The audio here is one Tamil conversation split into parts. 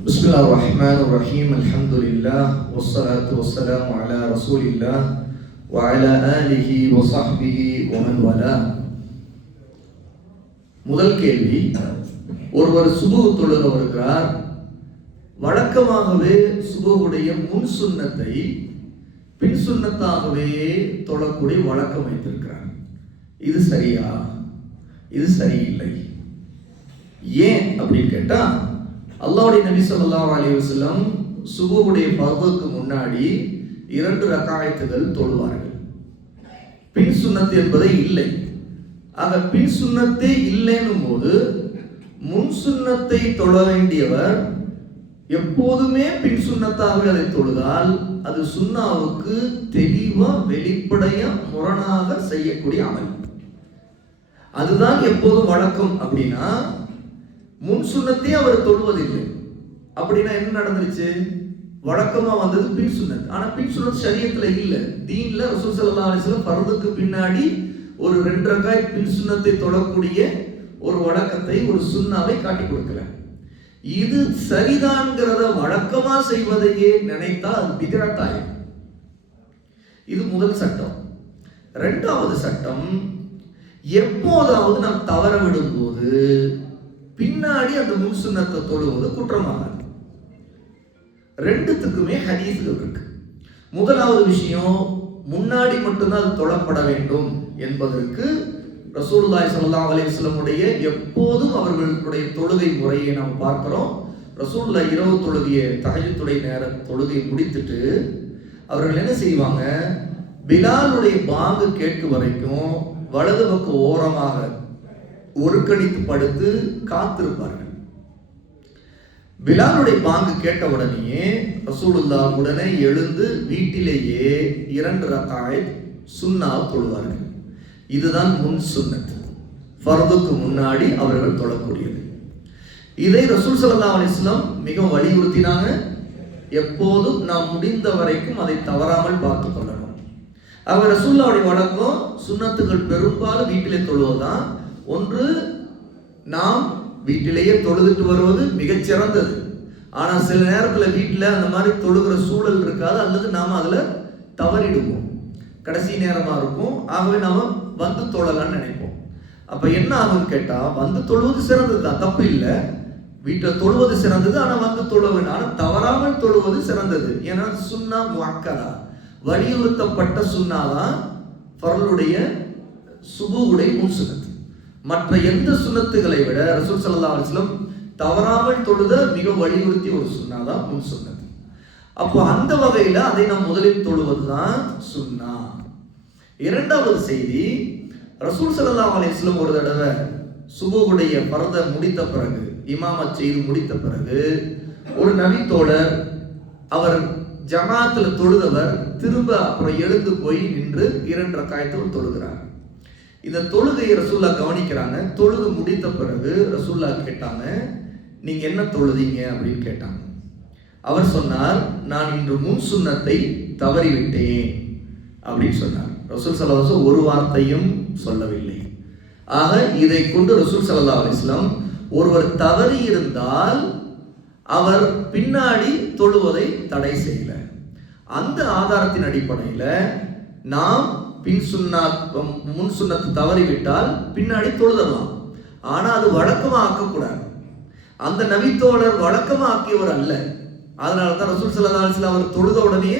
بسم الله الرحمن الرحيم الحمد لله والصلاة والسلام على رسول الله وعلى آله وصحبه ومن والاه. முதல் கேள்வி, ஒருவர் சுபு தொழுக வருகிறார். வழக்கமாகவே சுபுவுடைய முன் சுன்னத்தை பின் சுன்னத்தாகவே தொழக்கூடிய வழக்கம் வைத்திருக்கிறார். இது சரியா? இது சரியில்லை. ஏன் அப்படின்னு கேட்டா, அல்லாஹ்வுடைய நபி ஸல்லல்லாஹு அலைஹி வஸல்லம் சுபுவுடைய ஃபர்துக்கு முன்னாடி 2 ரக்காயத்துகள் தொழுவார்கள். பின் சுன்னத் என்பதே இல்லை. ஆக பின் சுன்னத்தே இல்லைன்னும் போது முன் சுன்னத்தை தொழ வேண்டியவர் எப்போதுமே பின் சுன்னத்தாகவே அதை தொழுதால் அது சுன்னாவுக்கு தெளிவா வெளிப்படைய முரணாக செய்யக்கூடிய அமல். அதுதான் எப்போதும் வழக்கம். அப்படின்னா முன் சுன்னத்தை அவர் தொழுவதில்லை. அப்படின்னா என்ன நடந்துருச்சு? வழக்கமா வந்தது பின் சுன்னத். ஆனா பின் சுன்னத் ஷரியத்துல இல்ல. தீன்ல ரசூல் ஸல்லல்லாஹு அலைஹி வஸல்லம் ஃபர்துக்கு பின்னாடி ஒரு 2 ரக்காத் பின் சுன்னத்தை தொழக்கூடிய ஒரு வழக்கத்தை, ஒரு சுன்னாவை காட்டி கொடுக்கல. இது சரிதான்ங்கிறத வழக்கமா செய்வதையே நினைத்தால் அது பித்அத் ஆயிடும். இது முதல் சட்டம். 2வது சட்டம், எப்போதாவது நாம் தவற விடும்போது பின்னாடி அந்த முன் சுன்னத்தை தொழுவது குற்றமாகாது. 2த்துக்குமே ஹதீஸ்கள் இருக்கு. முதலாவது விஷயம், முன்னாடி மட்டும்தான் அது தொழப்பட வேண்டும் என்பதற்கு ரசூலுல்லாஹி ஸல்லல்லாஹு அலைஹி வஸல்லம் உடைய எப்போதும் அவர்களுடைய தொழுகை முறையை நாம் பார்க்கிறோம். ரசூலுல்லாஹ் இரவு தொழுகையை, தஹஜ்ஜுடைய நேர தொழுகையை முடித்துட்டு அவர்கள் என்ன செய்வாங்க? பிலாலுடைய பாங்கு கேட்கும் வரைக்கும் வலது பக்க ஓரமாக ஒருக்கணித்து படுத்து காத்திருப்பார்கள். பிலாலுடைய பாங்கு கேட்ட உடனே ரசூலுல்லாஹ் உடனே எழுந்து வீட்டிலேயே 2 ரக்காத் சுன்னா தொழுவார்கள். இதுதான் முன் சுன்னத், ஃபர்துக்கு முன்னாடி அவர்கள் தொழக்கூடியது. இதை ரசூல் ஸல்லல்லாஹு அலைஹி வஸல்லம் மிக வலியுறுத்தினாங்க. எப்போதும் நாம் முடிந்த வரைக்கும் அதை தவறாமல் பார்த்துக் கொள்ளணும். அவர் ரசூலுல்லாஹ்வுடைய வழக்கம் சுன்னத்துகள் பெரும்பாலும் வீட்டிலே தொழுவதுதான். ஒன்று, நாம் வீட்டிலேயே தொழுதுட்டு வருவது மிகச்சிறந்தது. ஆனால் சில நேரத்தில் வீட்டில் அந்த மாதிரி தொழுகிற சூழல் இருக்காது, அல்லது நாம் அதில் தவறிடுவோம். கடைசி நேரமாக இருக்கும். ஆகவே நாம் வந்து தொழலான்னு நினைப்போம். அப்போ என்ன ஆகும்னு கேட்டால், வந்து தொழுவது சிறந்தது தான், தப்பு இல்லை. வீட்டில் தொழுவது சிறந்தது, ஆனால் வந்து தொழ வேண்டும். ஆனால் தவறாமல் தொழுவது சிறந்தது. ஏன்னா சுன்னா முஅக்கதா, வலியுறுத்தப்பட்ட சுன்னாதான் ஃபர்லுடைய சுபுவுடைய முன் சுன்னத். மற்ற எந்த சுன்னத்துகளை விட ரசூல் ஸல்லல்லாஹு அலைஹி வஸல்லம் தவறாமல் தொழுத மிக வலியுறுத்திய ஒரு சுன்னாதான் முன் சுன்னத். அப்போ அந்த வகையில அதை நாம் முதலில் தொழுவதுதான் சுன்னா. 2வது செய்தி, ரசூல் ஸல்லல்லாஹு அலைஹி வஸல்லம் ஒரு தடவை சுபுவுடைய ஃபர்தை முடித்த பிறகு, இமாமத் செய்து முடித்த பிறகு, ஒரு நபி தோழர், அவர் ஜமாத்துல தொழுதவர் திரும்ப அப்புறம் எழுந்து போய் நின்று 2 ரக்காயத்தில் தொழுகிறார். இந்த தொழுகையை ரசூலுல்லாஹ் கவனிக்கிறாங்க. தொழுது முடித்த பிறகு ரசூலுல்லாஹ் கேட்டாங்க, நீங்க என்ன தொழுதீங்க அப்படின்னு கேட்டாங்க. அவர் சொன்னார், நான் இன்று முன் சுன்னத்தை தவறிவிட்டேன் அப்படின்னு சொன்னார். ரசூல் ஸல்லல்லாஹு அலைஹி வஸல்லம் ஒரு வார்த்தையும் சொல்லவில்லை. ஆக இதை கொண்டு ரசூல் ஸல்லல்லாஹு அலைஹி வஸல்லம் ஒருவர் தவறி இருந்தால் அவர் பின்னாடி தொழுவதை தடை செய்யல. அந்த ஆதாரத்தின் அடிப்படையில் நாம் பின் சுன்னத் முன் சுன்னத்து தவறிவிட்டால் பின்னாடி தொழுதலாம். ஆனால் அது வழக்கமாக ஆக்கக்கூடாது. அந்த நபித்தோழர் வழக்கமாக ஆக்கியவர் அல்ல. அதனால தான் ரசூல் ஸல்லல்லாஹு அலைஹி வஸல்லம் அவர் தொழுத உடனே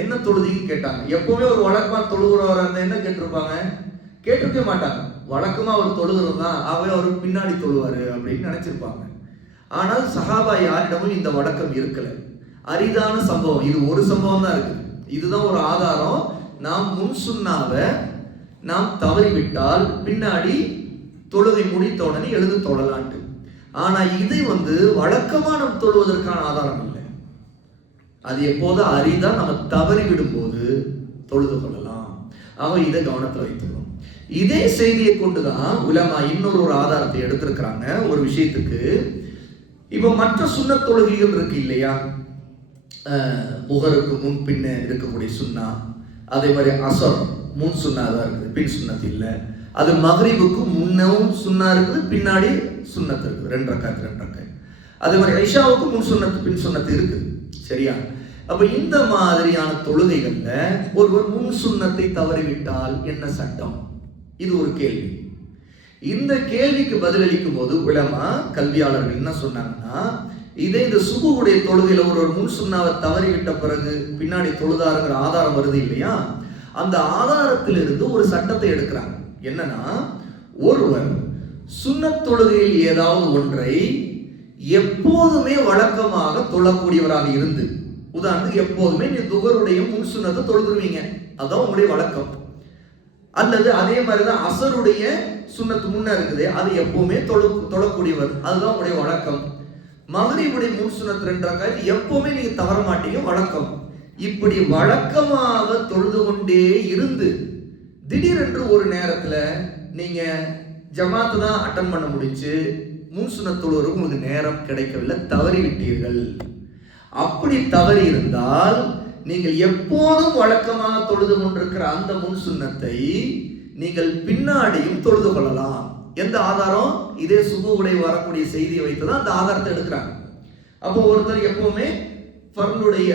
என்ன தொழுதின்னு கேட்டாங்க. எப்பவுமே ஒரு வழக்கமாக தொழுகிறவர் அந்த என்ன கேட்டிருப்பாங்க? கேட்டிருக்க மாட்டாங்க. வழக்கமாக அவர் தொழுகிறது தான், ஆகவே அவர் பின்னாடி தொழுவார் அப்படின்னு நினைச்சிருப்பாங்க. ஆனால் சஹாபா யாரிடமும் இந்த வழக்கம் இருக்கல. அரிதான சம்பவம். இது ஒரு சம்பவம் தான் இருக்கு. இதுதான் ஒரு ஆதாரம். நாம் முன் சுன்னாவை நாம் தவறிவிட்டால் பின்னாடி தொழுகை முடித்த உடனே எழுந்து தொழலான்ட்டு. ஆனா இதை வழக்கமா நாம் தொழுவதற்கான ஆதாரம் இல்லை. அது எப்போது அரிதா நம்ம தவறி விடும்போது தொழுது கொள்ளலாம். ஆக இதை கவனத்தில் வைத்துக்கணும். இதே செய்தியை கொண்டுதான் உலமா இன்னொரு ஆதாரத்தை எடுத்திருக்கிறாங்க ஒரு விஷயத்துக்கு. இப்ப மற்ற சுன்னத் தொழுகைகள் இருக்கு இல்லையா, புகருக்கு முன் பின்ன இருக்கக்கூடிய சுன்னா, அதே மாதிரி அசர் முன் சுன்னா தான் இருக்குது, பின் சுன்னத் இல்லை. அது மக்ரிபுக்கு முன்னவும் சுன்னா இருக்குது, பின்னாடி சுன்னத் இருக்குது. 2 ரக்காத். அதே மாதிரி ஐஷாவுக்கு முன் சுன்னத்து பின் சுன்னத்து இருக்குது. சரியா? அப்ப இந்த மாதிரியான தொழுகைகள்ல ஒருவர் முன் சுன்னத்தை தவறிவிட்டால் என்ன சட்டம்? இது ஒரு கேள்வி. இந்த கேள்விக்கு பதிலளிக்கும் போது உலமா கல்வியாளர்கள் என்ன சொன்னாங்கன்னா, இதே இந்த சுபுடைய தொழுகையில ஒரு முன் சுன்னாவை தவறிவிட்ட பிறகு பின்னாடி தொழுதாருங்கிற ஆதாரம் வருது இல்லையா, அந்த ஆதாரத்திலிருந்து ஒரு சட்டத்தை எடுக்கிறாங்க. என்னன்னா, ஒருவர் சுன்னத் தொழுகையில் ஏதாவது ஒன்றை எப்போதுமே வழக்கமாக தொழக்கூடியவராக இருந்து, உதாரணத்துக்கு எப்போதுமே நீ துகருடைய முன் சுன்னத்தை தொழுதுருவீங்க, அதான் உங்களுடைய வழக்கம். அல்லது அதே மாதிரிதான் அசருடைய சுன்னத்து முன்ன இருக்குது, அது எப்பவுமே தொழக்கூடியவர், அதுதான் உங்களுடைய வழக்கம். மகரிபுடைய முன் சுன்னத்து 2 ரக்காத் எப்பவுமே நீங்க தவற மாட்டீங்க, வழக்கம். இப்படி வழக்கமாக தொழுது கொண்டே இருந்து திடீரென்று ஒரு நேரத்துல நீங்க ஜமாத்து தான் அட்டன் பண்ண முடிச்சு, முன் சுன்னத் தொழுவதற்கு உங்களுக்கு நேரம் கிடைக்கவில்லை, தவறிவிட்டீர்கள். அப்படி தவறி இருந்தால் நீங்கள் எப்போதும் வழக்கமாக தொழுது கொண்டிருக்கிற அந்த முன் சுன்னத்தை நீங்கள் பின்னாடியும் தொழுது கொள்ளலாம். எந்த ஆதாரம்? இதே சுபுவுடைய வரக்கூடிய செய்தியை வைத்துதான் அந்த ஆதாரத்தை எடுக்கிறாங்க. அப்போ ஒருத்தர் எப்பவுமே ஃபர்லுடைய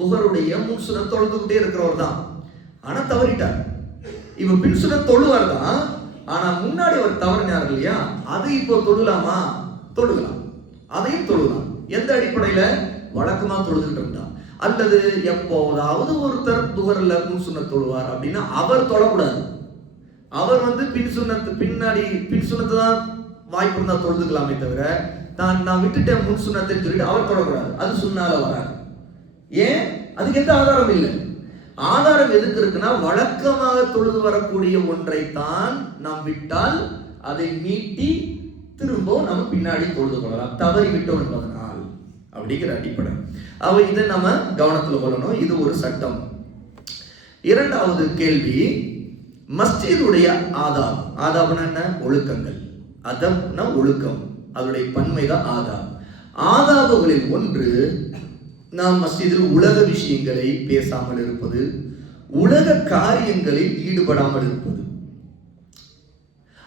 துஹருடைய முன் சுன்னத் தொழுதுகிட்டே இருக்கிறவர் தான், ஆனா தவறிட்டார். இப்ப பின் சுன்னத் தொழுவார் தான், ஆனா முன்னாடி அவர் தவறினார் இல்லையா, அது இப்போ தொழலாமா? தொழுகலாம், அதையும் தொழுகலாம். எந்த அடிப்படையில? வழக்கமா தொழுதுகிட்டு இருந்தா. அல்லது எப்போதாவது ஒருத்தர் துஹர்ல முன் சுன்னத் தொழுவார் அப்படின்னா அவர் தொழக்கூடாது. அவர் பின் சுன்னத்து பின்னாடி பின் சுன்னத்து தான் வாய்ப்பு இருந்தா தொழுதுக்கலாமே தவிர, நான் விட்டுட்டேன் முன் சுன்னத்தை சொல்லிட்டு அவர் தொழக்கூடாது, அது சுன்னால வராது. ஏன்? அதுக்கு எந்த ஆதாரம் இல்லை. ஆதாரம் எதுக்கு இருக்குன்னா, வழக்கமாக தொழுது வரக்கூடிய ஒன்றை தான் நாம் விட்டால் அதை மீட்டி திரும்ப நம்ம பின்னாடி தொழுது கொள்ளலாம், தவறி விட்டோம் என்பதனால் அப்படிங்கிற அடிப்படை. இதை நம்ம கவனத்தில் கொள்ளணும். இது ஒரு சட்டம். இரண்டாவது கேள்வி, மஸ்ஜிதுடைய ஆதாப். ஆதாப்னா என்ன? ஒழுக்கங்கள். அதப்னா ஒழுக்கம், அதனுடைய பன்மைதான் ஆதாப். ஆதாபுகளில் ஒன்று, நாம் மஸ்ஜிதில் உலக விஷயங்களை பேசாமல் இருப்பது, உலக காரியங்களில் ஈடுபடாமல் இருப்பது.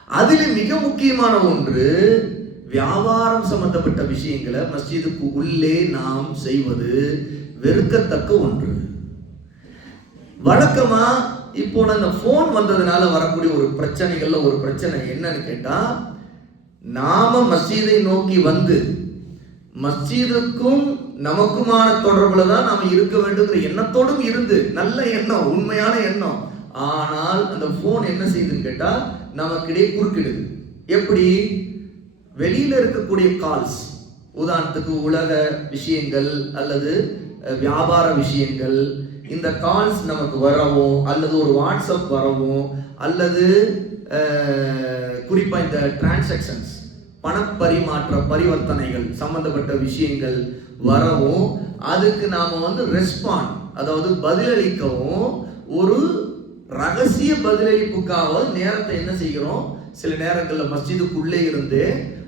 அதில் மிக முக்கியமான ஒன்று, வியாபாரம் சம்பந்தப்பட்ட விஷயங்களை மஸ்ஜிதுக்கு உள்ளே நாம் செய்வது வெறுக்கத்தக்க ஒன்று. வழக்கமா இப்போ அந்த போன் வந்ததுனால வரக்கூடிய ஒரு பிரச்சனைகள்ல ஒரு பிரச்சனை என்னன்னு கேட்டா, நாம மஸ்ஜிதை நோக்கி வந்து மஸ்ஜிதுக்கும் நமக்குமான தொடர்புல தான் நாம இருக்க வேண்டுங்கிற எண்ணத்தோடும் இருந்து, நல்ல எண்ணம், உண்மையான எண்ணம். ஆனால் அந்த போன் என்ன செய்யுதுன்னு கேட்டா, நமக்கிடையே குறுக்கிடுது. எப்படி? வெளியில இருக்கக்கூடிய கால்ஸ், உதாரணத்துக்கு உலக விஷயங்கள் அல்லது வியாபார விஷயங்கள், இந்த கால்ஸ் நமக்கு வரவும், அல்லது ஒரு வாட்ஸ்அப் வரவும், அல்லது குறிப்பா இந்த டிரான்சாக்ஷன்ஸ், பணப்பரிமாற்ற பரிவர்த்தனைகள் சம்பந்தப்பட்ட விஷயங்கள் வரவும், அதுக்கு நாம ரெஸ்பாண்ட், அதாவது பதிலளிக்கவும், ஒரு ரகசிய பதிலளிப்புக்காக நேரத்தை என்ன செய்கிறோம், சில நேரங்களில் மஸ்ஜிதுக்குள்ளே இருந்து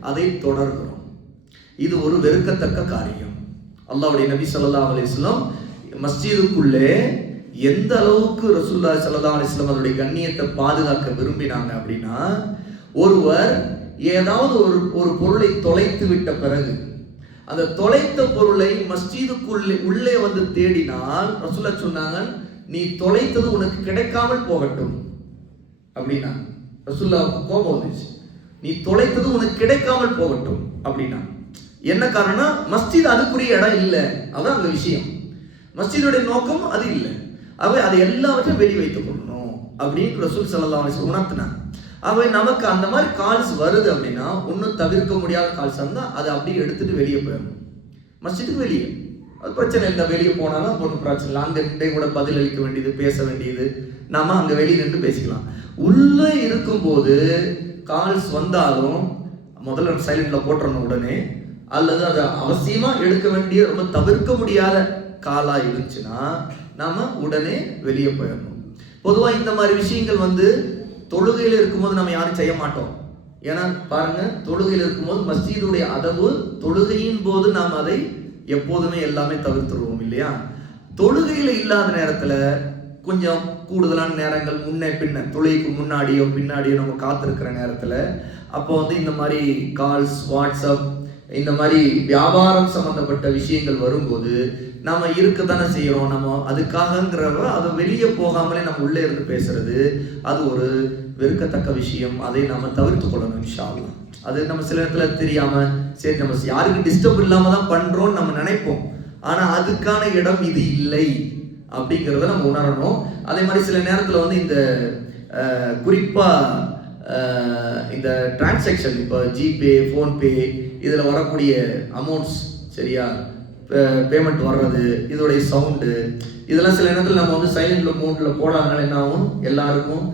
அதை தொடர்கிறோம். இது ஒரு வெறுக்கத்தக்க காரியம். அல்லாஹ்வுடைய நபி ஸல்லல்லாஹு அலைஹி வஸல்லம் மஸ்ஜிதுக்குள்ளே எந்த அளவுக்கு ரசூலுல்லாஹி ஸல்லல்லாஹு அலைஹி வஸல்லம் அதனுடைய கண்ணியத்தை பாதுகாக்க விரும்பினாங்க அப்படின்னா, ஒருவர் ஏதாவது ஒரு பொருளை தொலைத்து விட்ட பிறகு அந்த தொலைத்த பொருளை மஸ்ஜிதுக்குள்ளே உள்ளே தேடினால் ரசூலுல்லாஹ் சொன்னாங்க, நீ தொலைத்தது உனக்கு கிடைக்காமல் போகட்டும் அப்படின்னா. ரசூலுல்லாஹ்வுக்கு கோபம் வந்துச்சு, நீ தொலைத்தது உனக்கு கிடைக்காமல் போகட்டும் அப்படின்னா. என்ன காரணம்? மஸ்ஜித் அதுக்குரிய இடம் இல்லை, அதான் அந்த விஷயம். மஸ்ஜிதுடைய நோக்கம் அது இல்லை. அதை எல்லாவற்றையும் வெளி வைத்துக் கொள்ளணும் அப்படின்னு ரசூல் ஸல்லல்லாஹு அலைஹி வஸல்லம் உணர்த்தினாங்க. நமக்கு அந்த மாதிரி கால்ஸ் வருது அப்படின்னா, ஒன்றும் தவிர்க்க முடியாத கால்ஸ் இருந்தால் அதை அப்படியே எடுத்துட்டு வெளியே போயிடணும், மஸ்ஜிதுக்கு வெளியே. அது பிரச்சனை இல்லை, வெளியே போனாலும் ஒன்றும் பிரச்சனை இல்லை. அங்கே கூட பதில் அளிக்க வேண்டியது, பேச வேண்டியது, நாம அங்கே வெளியே நின்று பேசிக்கலாம். உள்ளே இருக்கும்போது கால்ஸ் வந்தாலும் முதல்ல சைலண்ட்ல போட்டுறணும் உடனே, அல்லது அதை அவசியமா எடுக்க வேண்டிய ரொம்ப தவிர்க்க முடியாத காலா இருந்துச்சுன்னா நாம உடனே வெளியே போயிடணும். பொதுவா இந்த மாதிரி விஷயங்கள் தொழுகையில் இருக்கும்போது நம்ம யாரும் செய்ய மாட்டோம். ஏன்னா பாருங்க, தொழுகையில் இருக்கும்போது மஸ்ஜிதுடைய அதவு, தொழுகையின் போது நாம் அதை எப்போதுமே எல்லாமே தவிர்த்துருவோம் இல்லையா. தொழுகையில இல்லாத நேரத்துல கொஞ்சம் கூடுதலான நேரங்கள், முன்னே பின்ன, தொழுகைக்கு முன்னாடியோ பின்னாடியோ நம்ம காத்திருக்கிற நேரத்துல, அப்போ இந்த மாதிரி கால்ஸ், வாட்ஸ்அப், இந்த மாதிரி வியாபாரம் சம்பந்தப்பட்ட விஷயங்கள் வரும்போது நம்ம இருக்கத்தானே செய்யறோம். நம்ம அதுக்காகங்கிறவ அதை வெளியே போகாமலே நம்ம உள்ளே இருந்து பேசுறது அது ஒரு வெறுக்கத்தக்க விஷயம். அதை நம்ம தவிர்த்து கொள்ளணும் இன்ஷா அல்லாஹ். அது நம்ம சில இடத்துல தெரியாம சரி நம்ம யாருக்கு டிஸ்டர்ப் இல்லாம தான் பண்றோம்னு நம்ம நினைப்போம். ஆனா அதுக்கான இடம் இது இல்லை அப்படிங்கிறத நம்ம உணரணும். அதே மாதிரி சில நேரத்துல வந்து இந்த குறிப்பா இந்த டிரான்சாக்ஷன் இப்போ ஜிபே, ஃபோன்பே இதில் வரக்கூடிய அமௌண்ட்ஸ் சரியா, பேமெண்ட் வர்றது, இதோடைய சவுண்டு, இதெல்லாம் சில நேரத்தில் நம்ம வந்து சைலண்ட் மோட்டில் போடாதனால என்ன ஆகும், எல்லாருக்கும்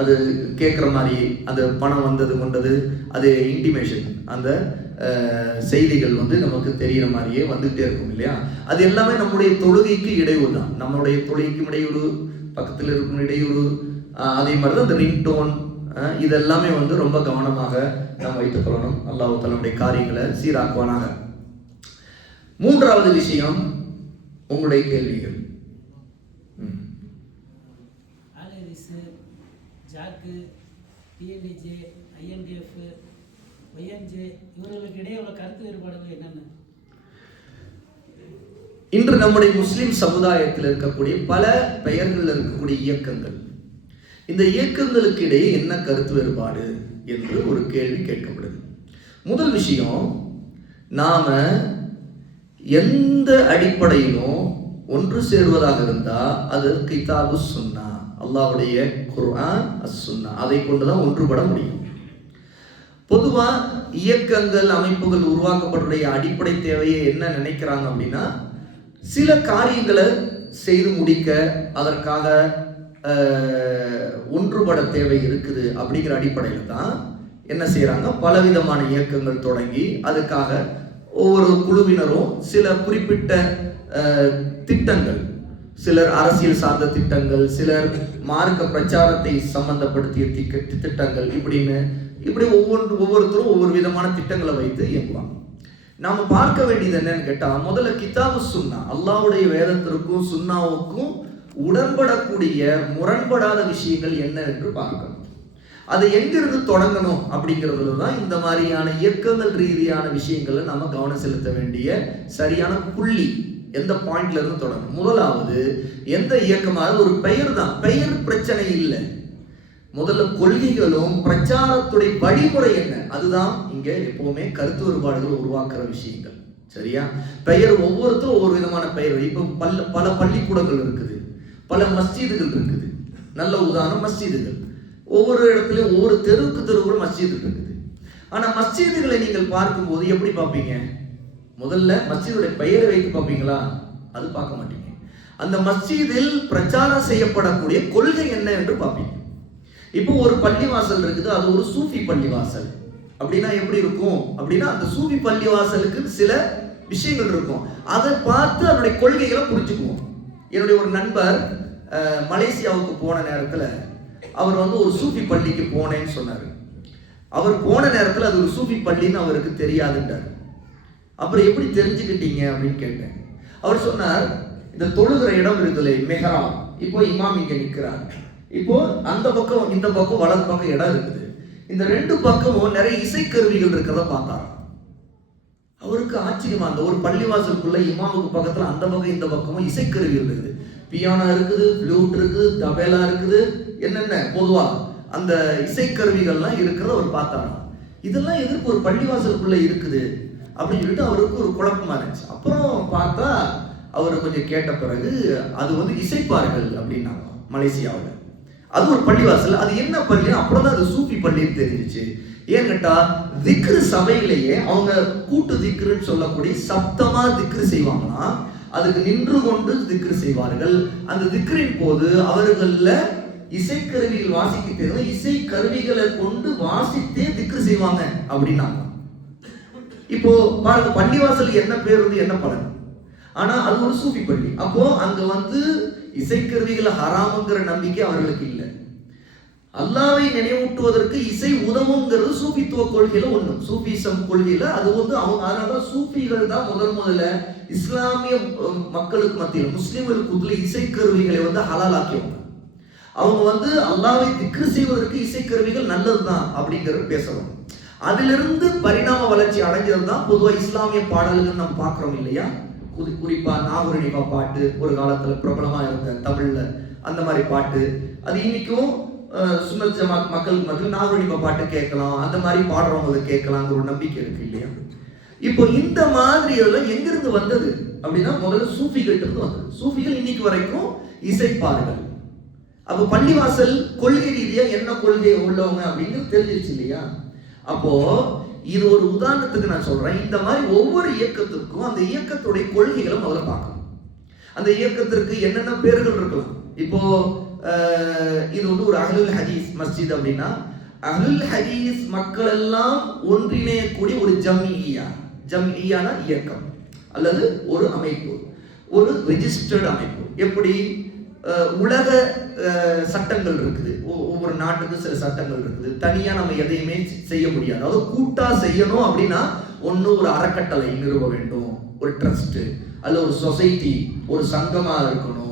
அது கேட்குற மாதிரி அந்த பணம் வந்தது கொண்டது அது இன்டிமேஷன், அந்த செய்திகள் வந்து நமக்கு தெரிகிற மாதிரியே வந்துகிட்டே இருக்கும் இல்லையா. அது எல்லாமே நம்முடைய தொழுகைக்கு இடையூறு தான். நம்மளுடைய தொழுகைக்கும் இடையூறு, பக்கத்தில் இருக்கும் இடையூறு. அதே மாதிரி தான் இந்த ரிங்டோன், இதெல்லாமே வந்து ரொம்ப கவனமாக நாம் வைத்துக் கொள்ளணும். அல்லாஹ் தன்னுடைய காரியங்களை சீராக்குவானாக. மூன்றாவது விஷயம் உங்களுடைய கேள்விகள். இன்று நம்முடைய முஸ்லிம் சமுதாயத்தில் இருக்கக்கூடிய பல பெயர்கள் இருக்கக்கூடிய இயக்கங்கள், இந்த இயக்கங்களுக்கு இடையே என்ன கருத்து வேறுபாடு என்று ஒரு கேள்வி கேட்கப்படுது. முதல் விஷயம், நாம எந்த அடிப்படையிலும் ஒன்று சேருவதாக இருந்தா அது கிதாபு சுன்னா, அல்லாஹ்வுடைய குர்ஆன், அஸ்-சுன்னா, அதை கொண்டுதான் ஒன்றுபட முடியும். பொதுவா இயக்கங்கள், அமைப்புகள் உருவாக்கப்பட்டுடைய அடிப்படை தேவையை என்ன நினைக்கிறாங்க அப்படின்னா, சில காரியங்களை செய்து முடிக்க அதற்காக ஒன்றுபட தேவை இருக்குது அப்படிங்கிற அடிப்படையில் தான் என்ன செய்யறாங்க, பலவிதமான இயக்கங்கள் தொடங்கி அதுக்காக ஒவ்வொரு குழுவினரும் சில குறிப்பிட்ட திட்டங்கள், சிலர் அரசியல் சார்ந்த திட்டங்கள், சிலர் மார்க்க பிரச்சாரத்தை சம்பந்தப்படுத்திய திட்டங்கள், இப்படி ஒவ்வொருத்தரும் ஒவ்வொரு விதமான திட்டங்களை வைத்து இயங்குவாங்க. நாம பார்க்க வேண்டியது என்னன்னு கேட்டா, முதல்ல கிதாபு சுன்னா, அல்லாஹ்வுடைய வேதத்திற்கும் சுன்னாவுக்கும் உடன்படக்கூடிய முரண்படாத விஷயங்கள் என்ன என்று பார்க்கணும். அது எங்கிருந்து தொடங்கணும் அப்படிங்கிறதுல தான் இந்த மாதிரியான இயக்கங்கள் ரீதியான விஷயங்களை நம்ம கவனம் செலுத்த வேண்டிய சரியான புள்ளி எந்த பாயிண்ட்ல இருந்து தொடங்கணும். முதலாவது, எந்த இயக்கமாக ஒரு பெயர் தான், பெயர் பிரச்சனை இல்லை. முதல்ல கொள்கைகளும் பிரச்சாரத்துடைய வழிமுறை என்ன, அதுதான் இங்க எப்பவுமே கருத்து வேறுபாடுகள் உருவாக்குற விஷயங்கள். சரியா, பெயர் ஒவ்வொருத்தரும் ஒவ்வொரு விதமான பெயர். இப்ப பல பள்ளிக்கூடங்கள் இருக்குது, பல மஸ்ஜிதுகள் இருக்குது. நல்ல உதாரணம் மஸ்ஜிதுகள். ஒவ்வொரு இடத்துலயும் ஒவ்வொரு தெருவுக்கு மஸ்ஜிது இருக்குது. ஆனா மஸ்ஜிதுகளை நீங்கள் பார்க்கும்போது எப்படி பார்ப்பீங்க? முதல்ல மஸ்ஜிதுடைய பெயரை வைத்து பார்ப்பீங்களா? அது பார்க்க மாட்டீங்க. அந்த மஸ்ஜிதில் பிரச்சாரம் செய்யப்படக்கூடிய கொள்கை என்ன என்று பார்ப்பீங்க. இப்போ ஒரு பள்ளிவாசல் இருக்குது, அது ஒரு சூஃபி பள்ளிவாசல் அப்படின்னா எப்படி இருக்கும் அப்படின்னா, அந்த சூஃபி பள்ளிவாசலுக்கு சில விஷயங்கள் இருக்கும், அதை பார்த்து அதனுடைய கொள்கைகளை புரிஞ்சுக்குவோம். என்னுடைய ஒரு நண்பர் மலேசியாவுக்கு போன நேரத்தில் அவர் வந்து ஒரு சூஃபி பள்ளிக்கு போனேன்னு சொன்னார். அவர் போன நேரத்தில் அது ஒரு சூஃபி பள்ளின்னு அவருக்கு தெரியாதுன்றார். அப்புறம் எப்படி தெரிஞ்சுக்கிட்டீங்க அப்படின்னு கேட்டேன். அவர் சொன்னார், இந்த தொழுகிற இடம் இருக்குல்ல, மெஹராப், இப்போ இமாம் இங்க நிற்கிறார், இப்போ அந்த பக்கம் இந்த பக்கம் வலது பக்கம் இடம் இருக்குது, இந்த ரெண்டு பக்கமும் நிறைய இசைக்கருவிகள் இருக்கிறத பார்த்தார். அவருக்கு ஆச்சரியமா, அந்த ஒரு பள்ளிவாசலுக்குள்ள இமாமுக்கு பக்கத்துல அந்த பக்கம் இந்த பக்கமும் இசைக்கருவிகள் இருக்குது, பியானோ இருக்குது, ஃப்ளூட் இருக்குது, தபேலா இருக்குது, என்னென்ன பொதுவா அந்த இசைக்கருவிகள்லாம் இருக்கிறத அவர் பார்த்தாராம். இதெல்லாம் எதுக்கு ஒரு பள்ளிவாசலுக்குள்ள இருக்குது அப்படின்னு சொல்லிட்டு அவருக்கு ஒரு குழப்பமா இருந்துச்சு. அப்புறம் பார்த்தா அவர் கொஞ்சம் கேட்ட பிறகு அது வந்து இசைப்பார்கள் அப்படின்னாங்க மலேசியாவில். அது ஒரு பள்ளிவாசல், அது என்ன பள்ளி, அப்புறம் தான் அது சூஃபி பள்ளின்னு தெரிஞ்சிச்சு. ஏன் கேட்டா, திக்ரு சபையிலேயே அவங்க கூட்டு திக்ருன்னு சொல்லக்கூடிய சப்தமா திக்ரு செய்வாங்களாம். அதுக்கு நின்று கொண்டு திக்ரு செய்வார்கள். அந்த திக்ரின் போது அவர்கள இசைக்கருவிகள் வாசிக்க தெரியும், இசை கருவிகளை கொண்டு வாசித்தே திக்ரு செய்வாங்க அப்படின்னாங்க. இப்போ பாருங்க, பள்ளிவாசலுக்கு என்ன பேர் வந்து என்ன பலன், ஆனா அது ஒரு சூஃபி பள்ளி. அப்போ அங்க வந்து இசைக்கருவிகளை ஹராமுங்கிற நம்பிக்கை அவர்களுக்கு இல்லை. அல்லாவை நினைவூட்டுவதற்கு இசை உதவுங்கிறது சூஃபித்துவ கொள்கையில ஒண்ணு, சூஃபிசம் கொள்கையில அது வந்து அவங்க. அதனாலதான் சூஃபிகள் தான் முதல்ல இஸ்லாமிய மக்களுக்கு மத்தியில், முஸ்லிம்களுக்கு இசைக்கருவிகளை வந்து ஹலாலாக்கியவங்க. அவங்க வந்து அல்லாவை திக்ரு செய்வதற்கு இசைக்கருவிகள் நல்லதுதான் அப்படிங்கிறது பேசுறோம். அதிலிருந்து பரிணாம வளர்ச்சி அடைஞ்சது தான் பொதுவாக இஸ்லாமிய பாடல்கள் நம்ம பார்க்குறோம் இல்லையா. குறிப்பா நாகூரினிபா பாட்டு ஒரு காலத்துல பிரபலமா இருந்த தமிழ்ல அந்த மாதிரி பாட்டு, அது இன்னைக்கும் சுன்னத் ஜமாத் மக்களுக்கு மத்தியில் நாகூரினிபா பாட்டு கேட்கலாம், அந்த மாதிரி பாடுறவங்களை கேட்கலாங்கிற ஒரு நம்பிக்கை இருக்கு இல்லையா. இப்போ இந்த மாதிரி எல்லாம் எங்கிருந்து வந்தது அப்படின்னா முதல்ல சூஃபிகள் இருந்து வந்தது. சூஃபிகள் இன்னைக்கு வரைக்கும் இசைப்பார்கள். அப்போ பள்ளிவாசல் கொள்கை ரீதியா என்ன கொள்கை உள்ளவங்க அப்படின்னு தெரிஞ்சிருச்சு இல்லையா. அப்போ இது ஒரு உதாரணத்துக்கு நான் சொல்றேன். இந்த மாதிரி ஒவ்வொரு இயக்கத்திற்கும் அந்த இயக்கத்துடைய கொள்கைகளை முதல்ல பார்க்கணும். அந்த இயக்கத்திற்கு என்னென்ன பேர்கள் இருக்கலாம். இப்போ இது வந்து ஒரு அஹ்லுல் ஹதீஸ் மஸ்ஜித் அப்படின்னா அஹ்லுல் ஹதீஸ் மக்கள் எல்லாம் ஒன்றிணையக்கூடிய ஒரு ஜம்இயான இயக்கம் அல்லது ஒரு அமைப்பு, ஒரு ரெஜிஸ்டர்டு அமைப்பு. எப்படி உலக சட்டங்கள் இருக்குது, ஒவ்வொரு நாட்டுக்கும் சில சட்டங்கள் இருக்குது. தனியா நம்ம எதையுமே செய்ய முடியாது. அதாவது கூட்டா செய்யணும் அப்படின்னா ஒன்று ஒரு அறக்கட்டளை நிறுவ வேண்டும், ஒரு ட்ரஸ்ட் அல்ல ஒரு சொசைட்டி, ஒரு சங்கமா இருக்கணும்.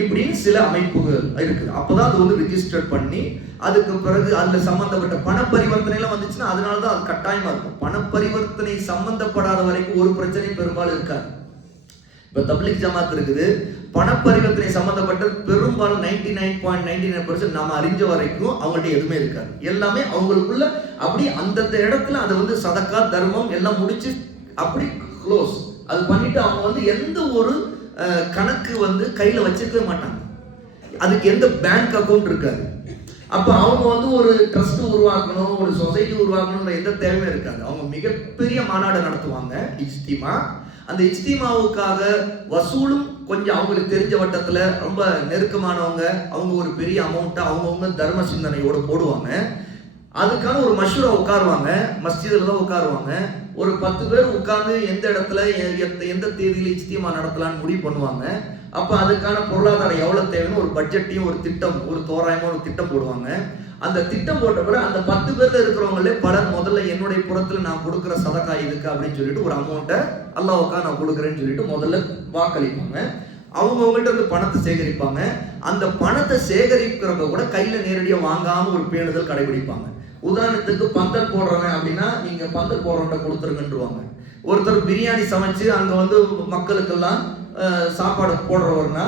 இப்படின்னு சில அமைப்புகள் இருக்குது. அப்போதான் அது வந்து ரிஜிஸ்டர் பண்ணி அதுக்கு பிறகு அதுல சம்பந்தப்பட்ட பண பரிவர்த்தனை எல்லாம் வந்துச்சுன்னா அதனாலதான் அது கட்டாயமா இருக்கும். பண பரிவர்த்தனை சம்பந்தப்படாத வரைக்கும் ஒரு பிரச்சனை பெரும்பாலும் இருக்காது. இப்ப தப்லீக் ஜமாத் இருக்குது, பண பரிவர்த்தனை சம்பந்தப்பட்ட பெரும்பாலும் 99.99% நாம அறிஞ்ச வரைக்கும் அவங்கள்ட்ட எதுவுமே இருக்காது. எல்லாமே அவங்களுக்குள்ள அப்படி அந்தந்த இடத்துல அதை வந்து சதக்கா தர்மம் எல்லாம் முடிச்சு அப்படி க்ளோஸ் அது பண்ணிட்டு அவங்க வந்து எந்த ஒரு கணக்கு வந்து கையில வச்சிருக்கவே மாட்டாங்க. அதுக்கு எந்த பேங்க் அக்கௌண்ட் இருக்காது. அப்ப அவங்க வந்து ஒரு ட்ரஸ்ட் உருவாக்கணும், ஒரு சொசைட்டி உருவாக்கணும்ன்ற எந்த தேவையும் இருக்காது. அவங்க மிகப்பெரிய மாநாடு நடத்துவாங்க, இஜ்திமா. அந்த இஜ்திமாவுக்காக வசூலும் கொஞ்சம் அவங்களுக்கு தெரிஞ்ச வட்டத்துல ரொம்ப நெருக்கமானவங்க அவங்க ஒரு பெரிய அமௌண்ட்டை அவங்கவுங்க தர்ம சிந்தனையோட போடுவாங்க. அதுக்கான ஒரு மஷூரா உட்காருவாங்க, மஸ்ஜிதில் தான் உட்காருவாங்க. ஒரு 10 பேர் உட்கார்ந்து எந்த இடத்துல எந்த தேதியில இஜ்திமா நடத்தலான்னு முடிவு பண்ணுவாங்க. அப்ப அதுக்கான பொருளாதாரம் எவ்வளவு தேவைன்னு ஒரு பட்ஜெட்டையும் ஒரு திட்டம், ஒரு தோராயமா ஒரு திட்டம் போடுவாங்க. அந்த திட்டம் போட்ட பிறகு அந்த 10 பேர்ல இருக்கிறவங்களே பலர் முதல்ல என்னுடைய புறத்துல நான் கொடுக்குற சதக்கா இதுக்கு அப்படின்னு சொல்லிட்டு ஒரு அமௌண்ட்டை அல்லாஹ்வுக்கா நான் கொடுக்குறேன்னு சொல்லிட்டு முதல்ல வாக்களிப்பாங்க. அவங்கவுங்கள்ட்ட அந்த பணத்தை சேகரிப்பாங்க. அந்த பணத்தை சேகரிக்கிறவங்க கூட கையில நேரடியா வாங்காம ஒரு பேணுதல் கடைபிடிப்பாங்க. உதாரணத்துக்கு பந்தல் போடுறவன் அப்படின்னா நீங்க பந்தல் போடுறவன்ட்ட கொடுத்துருங்கன்றுவாங்க. ஒருத்தர் பிரியாணி சமைச்சு அங்க வந்து மக்களுக்கெல்லாம் சாப்பாடு போடுறவர்னா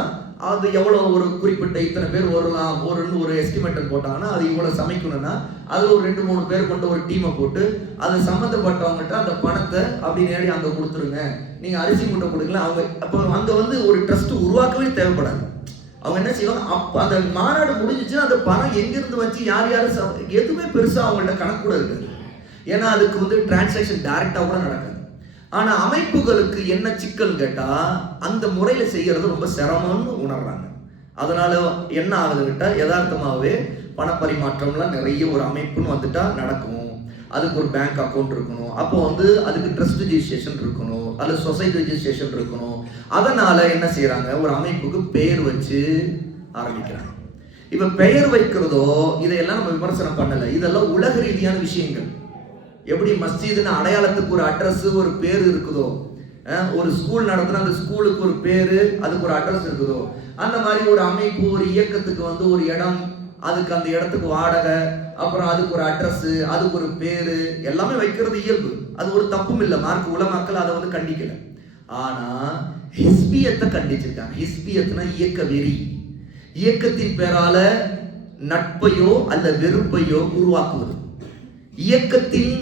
அது எவ்வளவு ஒரு குறிப்பிட்ட இத்தனை பேர் வரலாம் ஒரு எஸ்டிமேட்டன் போட்டாங்கன்னா அது இவ்வளவு சமைக்கணும்னா அது ஒரு 2-3 பேர் கொண்டு ஒரு டீமை போட்டு அது சம்மந்தப்பட்டவங்ககிட்ட அந்த பணத்தை அப்படி நேரடி அங்க கொடுத்துருங்க, நீங்க அரிசி மூட்டை கொடுக்கலாம். அவங்க அப்போ அங்க வந்து ஒரு ட்ரஸ்ட் உருவாக்கவே தேவைப்படாது. அவங்க என்ன செய்வாங்க, அப்ப அந்த மாநாடு முடிஞ்சிச்சுன்னா அந்த பணம் எங்கிருந்து வச்சு யார் எதுவுமே பெருசா அவங்கள்ட்ட கணக்கு கூட இருக்காது. ஏன்னா அதுக்கு வந்து டிரான்சாக்ஷன் டைரக்டா கூட நடக்காது. ஆனா அமைப்புகளுக்கு என்ன சிக்கல் கேட்டா அந்த முறையில செய்யறது ரொம்ப சிரமம்னு உணர்றாங்க. அதனால என்ன ஆகுது கேட்டா யதார்த்தமாகவே பணப்பரிமாற்றம்லாம் நிறைய ஒரு அமைப்புன்னு வந்துட்டா நடக்கும். அதுக்கு ஒரு பேங்க் அக்கௌண்ட் இருக்கணும், அப்போ வந்து அதுக்கு ட்ரஸ்ட் ரெஜிஸ்ட்ரேஷன் இருக்கணும், அல்லது சொசைட்டி ரெஜிஸ்ட்ரேஷன் இருக்கணும். அதனால என்ன செய்யறாங்க, ஒரு அமைப்புக்கு பெயர் வச்சு ஆரம்பிக்கிறாங்க. இப்ப பெயர் வைக்கிறதோ இதையெல்லாம் நம்ம விமர்சனம் பண்ணல, இதெல்லாம் உலக ரீதியான விஷயங்கள். எப்படி மஸ்ஜிதுன்னு அடையாளத்துக்கு ஒரு அட்ரஸ் ஒரு பேர் இருக்குதோ, ஒரு ஸ்கூல் நடத்துனா அந்த ஸ்கூலுக்கு ஒரு பேரு அதுக்கு ஒரு அட்ரஸ் இருக்குதோ, அந்த மாதிரி ஒரு அமைப்பு ஒரு இயக்கத்துக்கு வந்து ஒரு இடம், அதுக்கு அந்த இடத்துக்கு வாடகை, அப்புறம் அதுக்கு ஒரு அட்ரஸ், அதுக்கு ஒரு பேரு எல்லாமே வைக்கிறது இயல்பு. அது ஒரு தப்பும் இல்லை. மார்க் உலமாக்கள் அதை வந்து கண்டிக்கல. ஆனா ஹிஸ்பியத்தை கண்டிச்சிருக்காங்க. ஹிஸ்பியத்னா இயக்க வெறி. இயக்கத்தின் பேரால நட்பையோ அல்ல வெறுப்பையோ உருவாக்குவது. இயக்கத்தின்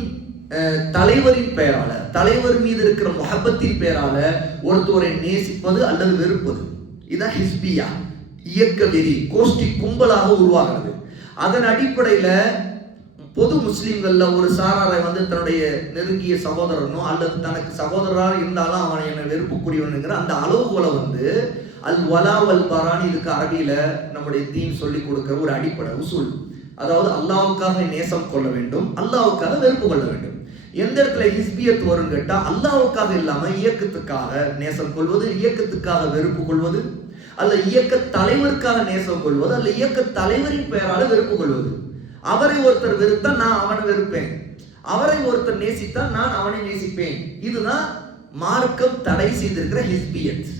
தலைவரின் பெயரால, தலைவர் மீது இருக்கிற முஹப்பத்தின் பெயரால ஒருத்தரை நேசிப்பது அல்லது வெறுப்பது, இதான் ஹிஸ்பியா. இயக்க வெறி கோஷ்டி கும்பலாக உருவாகிறது. அதன் அடிப்படையில பொது முஸ்லிம்கள்ல ஒரு சாராரை வந்து தன்னுடைய நெருங்கிய சகோதரனோ அல்லது தனக்கு சகோதரராக இருந்தாலும் அவன் என்ன வெறுப்புக்குரியவனுங்கிற அந்த அளவுகோலை வந்து அல் வலா வல் பரான், இதுக்கு அரபியில நம்முடைய தீன் சொல்லி கொடுக்கிற ஒரு அடிப்படை உசூல். அதாவது அல்லாஹ்வுக்காக நேசம் கொள்ள வேண்டும், அல்லாஹ்வுக்காக வெறுப்பு கொள்ள வேண்டும். எந்த இடத்துல ஹிஸ்பியத் வரும் கேட்டா அல்லாஹ்வுக்காக இல்லாம இயக்கத்துக்காக நேசம் கொள்வது, இயக்கத்துக்காக வெறுப்பு கொள்வது, அல்ல இயக்க தலைவருக்காக நேசம் கொள்வது, அல்ல இயக்க தலைவரின் பெயரால வெறுப்பு கொள்வது. அவரை ஒருத்தர் வெறுத்தா நான் அவனை வெறுப்பேன், அவரை ஒருத்தர் நேசித்தா நான் அவனை நேசிப்பேன். இதுதான் மார்க்கம் தடை செய்திருக்கிற ஹிஸ்பியத்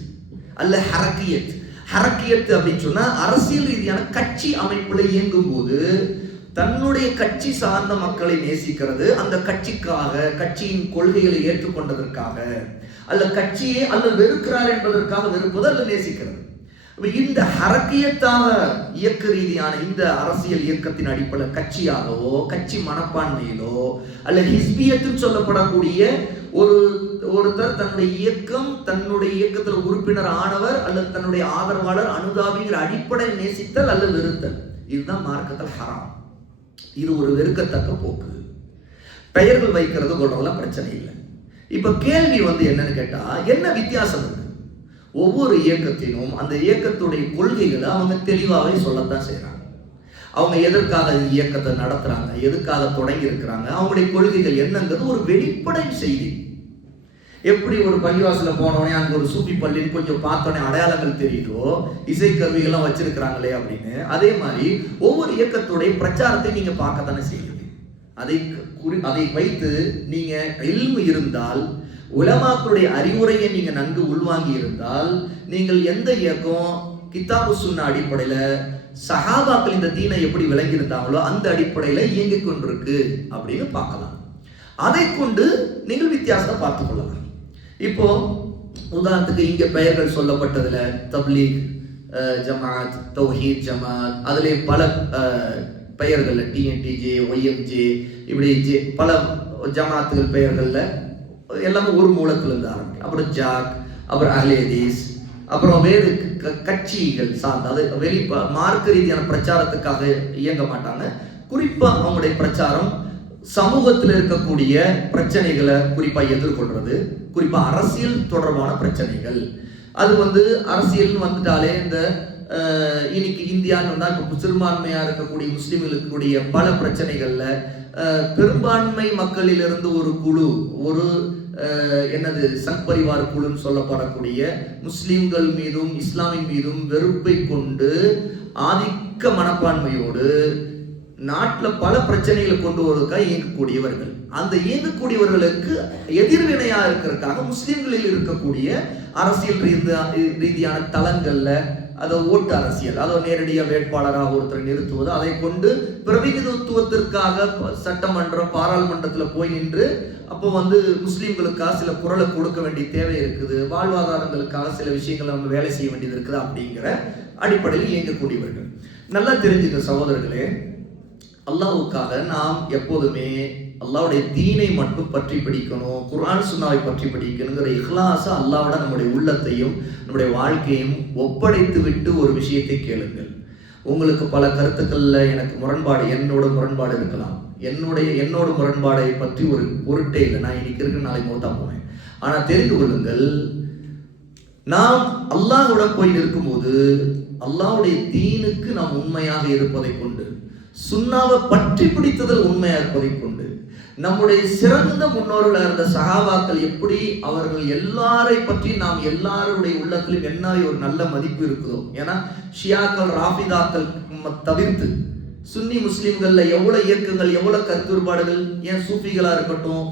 அல்ல ஹரக்கியத். ஹரக்கியத் அப்படின்னு சொன்னா அரசியல் ரீதியான கட்சி அமைப்புல இயங்கும் போது தன்னுடைய கட்சி சார்ந்த மக்களை நேசிக்கிறது அந்த கட்சிக்காக, கட்சியின் கொள்கைகளை ஏற்றுக்கொண்டதற்காக, அல்ல கட்சியை அல்ல வெறுக்கிறார் என்பதற்காக வெறுப்பது அல்ல நேசிக்கிறது. இந்த ஹரக்கியத்தாக இயக்க ரீதியான இந்த அரசியல் இயக்கத்தின் அடிப்படையில் கட்சியாகவோ கட்சி மனப்பான்மையிலோ அல்ல ஹிஸ்பியத்தில் சொல்லப்படக்கூடிய ஒருத்தர் தன்னுடைய இயக்கத்தில் உறுப்பினர் ஆனவர் அல்லது தன்னுடைய ஆதரவாளர் அனுதாபிங்கிற அடிப்படையில் நேசித்தல் அல்ல வெறுத்தல், இதுதான் மார்க்கத்தில் ஹராம். இது ஒரு வெறுக்கத்தக்க போக்கு. பெயர்கள் வைக்கிறது கொள்றதெல்லாம் பிரச்சனை இல்லை. இப்ப கேள்வி என்னன்னு கேட்டா, என்ன வித்தியாசம் இருக்கு? ஒவ்வொரு இயக்கத்தினும் அந்த இயக்கத்துடைய கொள்கைகளை அவங்க தெளிவாகவே சொல்லத்தான் செய்யறாங்க. அவங்க எதற்காக இயக்கத்தை நடத்துறாங்க, எதுக்காக தொடங்கி இருக்கிறாங்க, அவங்களுடைய கொள்கைகள் என்னங்கிறது ஒரு வெளிப்படை செய்தி. எப்படி ஒரு பள்ளிவாசல போனோடனே அங்க ஒரு சூப்பி பள்ளின்னு கொஞ்சம் பார்த்தோன்னே அடையாளங்கள் தெரியுதோ, இசைக்கருவிகள்லாம் வச்சிருக்கிறாங்களே அப்படின்னு, அதே மாதிரி ஒவ்வொரு இயக்கத்துடைய பிரச்சாரத்தை நீங்க பார்க்கத்தானே செய்யுங்க. அதை வைத்து நீங்க இல்மு இருந்தால், உலமாக்களுடைய அறிவுரையை நீங்க நன்கு உள்வாங்கி இருந்தால், நீங்கள் எந்த இயக்கம் கிதாபு சுன்னா அடிப்படையில சஹாபாக்கள் இந்த தீனை எப்படி விளங்கி இருந்தாங்களோ அந்த அடிப்படையில இயங்கிக் கொண்டிருக்கு அப்படின்னு பார்க்கலாம். அதை கொண்டு நீங்கள் வித்தியாசத்தை பார்த்துக் கொள்ளலாம். இப்போ உதாரணத்துக்கு இங்க பெயர்கள் சொல்லப்பட்டதுல தப்லீக் ஜமாத், தௌஹீத் ஜமாத், அதுல பல பெயர்கள் டிஎன்டிஜே, ஒய்எம்ஜே, இப்படி பல ஜமாத்துகள் பெயர்கள்ல எல்லாமே ஒரு மூலத்துல இருந்து ஆரம்பிக்கும். அப்புறம் ஜாக், அப்புறம் அஹ்லே ஹதீஸ், அப்புறம் வேறு கட்சிகள் சார்ந்த, அது மார்க்க ரீதியான பிரச்சாரத்துக்காக இயங்க மாட்டாங்க. குறிப்பா அவங்களுடைய பிரச்சாரம் சமூகத்தில் இருக்கக்கூடிய பிரச்சனைகளை குறிப்பா எதிர்கொள்றது, குறிப்பா அரசியல் தொடர்பான பிரச்சனைகள். அது அரசியல் வந்துட்டாலே இந்த இன்னைக்கு இந்தியான்னு இப்ப சிறுபான்மையா இருக்கக்கூடிய முஸ்லிம்களுக்கு கூடிய பல பிரச்சனைகள்ல பெரும்பான்மை மக்களிலிருந்து ஒரு குழு, ஒரு சங்பரிவார் குழுன்னு சொல்லப்படக்கூடிய முஸ்லிம்கள் மீதும் இஸ்லாமின் மீதும் வெறுப்பை கொண்டு ஆதிக்க மனப்பான்மையோடு நாட்டில் பல பிரச்சனைகளை கொண்டு வருவதற்காக இயங்கக்கூடியவர்கள். அந்த இயங்கக்கூடியவர்களுக்கு எதிர்வினையா இருக்கிறதுக்காக முஸ்லிம்களில் இருக்கக்கூடிய அரசியல் ரீதியான தளங்கள்ல, அதை ஓட்டு அரசியல், அதை நேரடியாக வேட்பாளராக ஒருத்தரை நிறுத்துவது, அதை கொண்டு பிரதிநிதித்துவத்திற்காக சட்டமன்றம் பாராளுமன்றத்தில் போய் நின்று அப்போ முஸ்லிம்களுக்காக சில குரலை கொடுக்க வேண்டிய தேவை இருக்குது, வாழ்வாதாரங்களுக்காக சில விஷயங்களை நம்ம வேலை செய்ய வேண்டியது இருக்குது அப்படிங்கிற அடிப்படையில் இயங்கக்கூடியவர்கள். நல்லா தெரிஞ்சுக்க சகோதரர்களே, அல்லாஹ்வுக்காக நாம் எப்போதுமே அல்லாஹ்வுடைய தீனை மட்டும் பற்றி படிக்கணும், குர்ஆன் சுன்னாவை பற்றி படிக்கணுங்கிற இஹ்லாஸா அல்லாஹ்வோட நம்முடைய உள்ளத்தையும் நம்முடைய வாழ்க்கையும் ஒப்படைத்து விட்டு ஒரு விஷயத்தை கேளுங்கள். உங்களுக்கு பல கருத்துக்கள்ல எனக்கு முரண்பாடு, என்னோட முரண்பாடு இருக்கலாம். என்னோட முரண்பாடை பற்றி ஒரு பொருட்டே இல்லை. நான் இன்னைக்கு இருக்கு, நாளைக்கு மௌத்தா போவேன். ஆனா தெரிந்து கொள்ளுங்கள், நாம் அல்லாஹ்வுடன் போய் நிற்கும்போது அல்லாஹ்வுடைய தீனுக்கு நாம் உண்மையாக இருப்பதை கொண்டு, சுன்னாவை பற்றி பிடித்ததில் உண்மையாக இருப்பதை கொண்டு, நம்முடைய சிறந்த முன்னோர்கள் இருந்த சஹாபாக்கள் எப்படி அவர்கள் எல்லாரை பற்றி நாம் எல்லாருடைய உள்ளத்திலும் என்ன ஒரு நல்ல மதிப்பு இருக்குதோ. ஏன்னா ஷியாக்கள் ராஃபிதாக்கள் தவிர்த்து சுன்னி முஸ்லிம்கள்ல எவ்வளவு இயக்கங்கள், எவ்வளவு கருத்துபாடுகள், ஏன் சூஃபிகளா இருக்கட்டும்,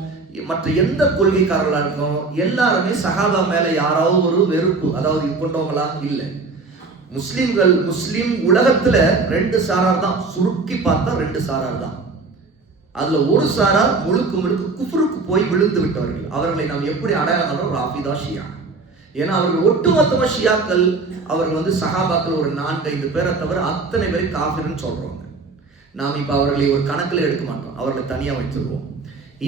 மற்ற எந்த கொள்கைக்காரர்களா இருக்கட்டும், எல்லாருமே சஹாபா மேல யாராவது ஒரு வெறுப்பு அதாவது கொண்டவங்களா இல்லை. முஸ்லிம் உலகத்துல ரெண்டு சாரார் தான், சுருக்கி பார்த்தா ரெண்டு சாரார் தான். அதுல ஒரு சாரார் முழுக்க குஃப்ருக்கு போய் விழுந்து விட்டவர்கள். அவர்களை நாம் எப்படி அடையாளம் காண்றோம்? ராஃபிதா, ஷியா. ஏன்னா அவர்கள் ஒட்டுமொத்தமா ஷியாக்கள், அவர்கள் சஹாபாக்கள் ஒரு 4-5 பேரை தவிர அத்தனை பேரை காஃபிர்னு சொல்றோம். நாம் இப்ப அவர்களை ஒரு கணக்குல எடுக்க மாட்டோம், அவர்களை தனியா வச்சிருவோம்.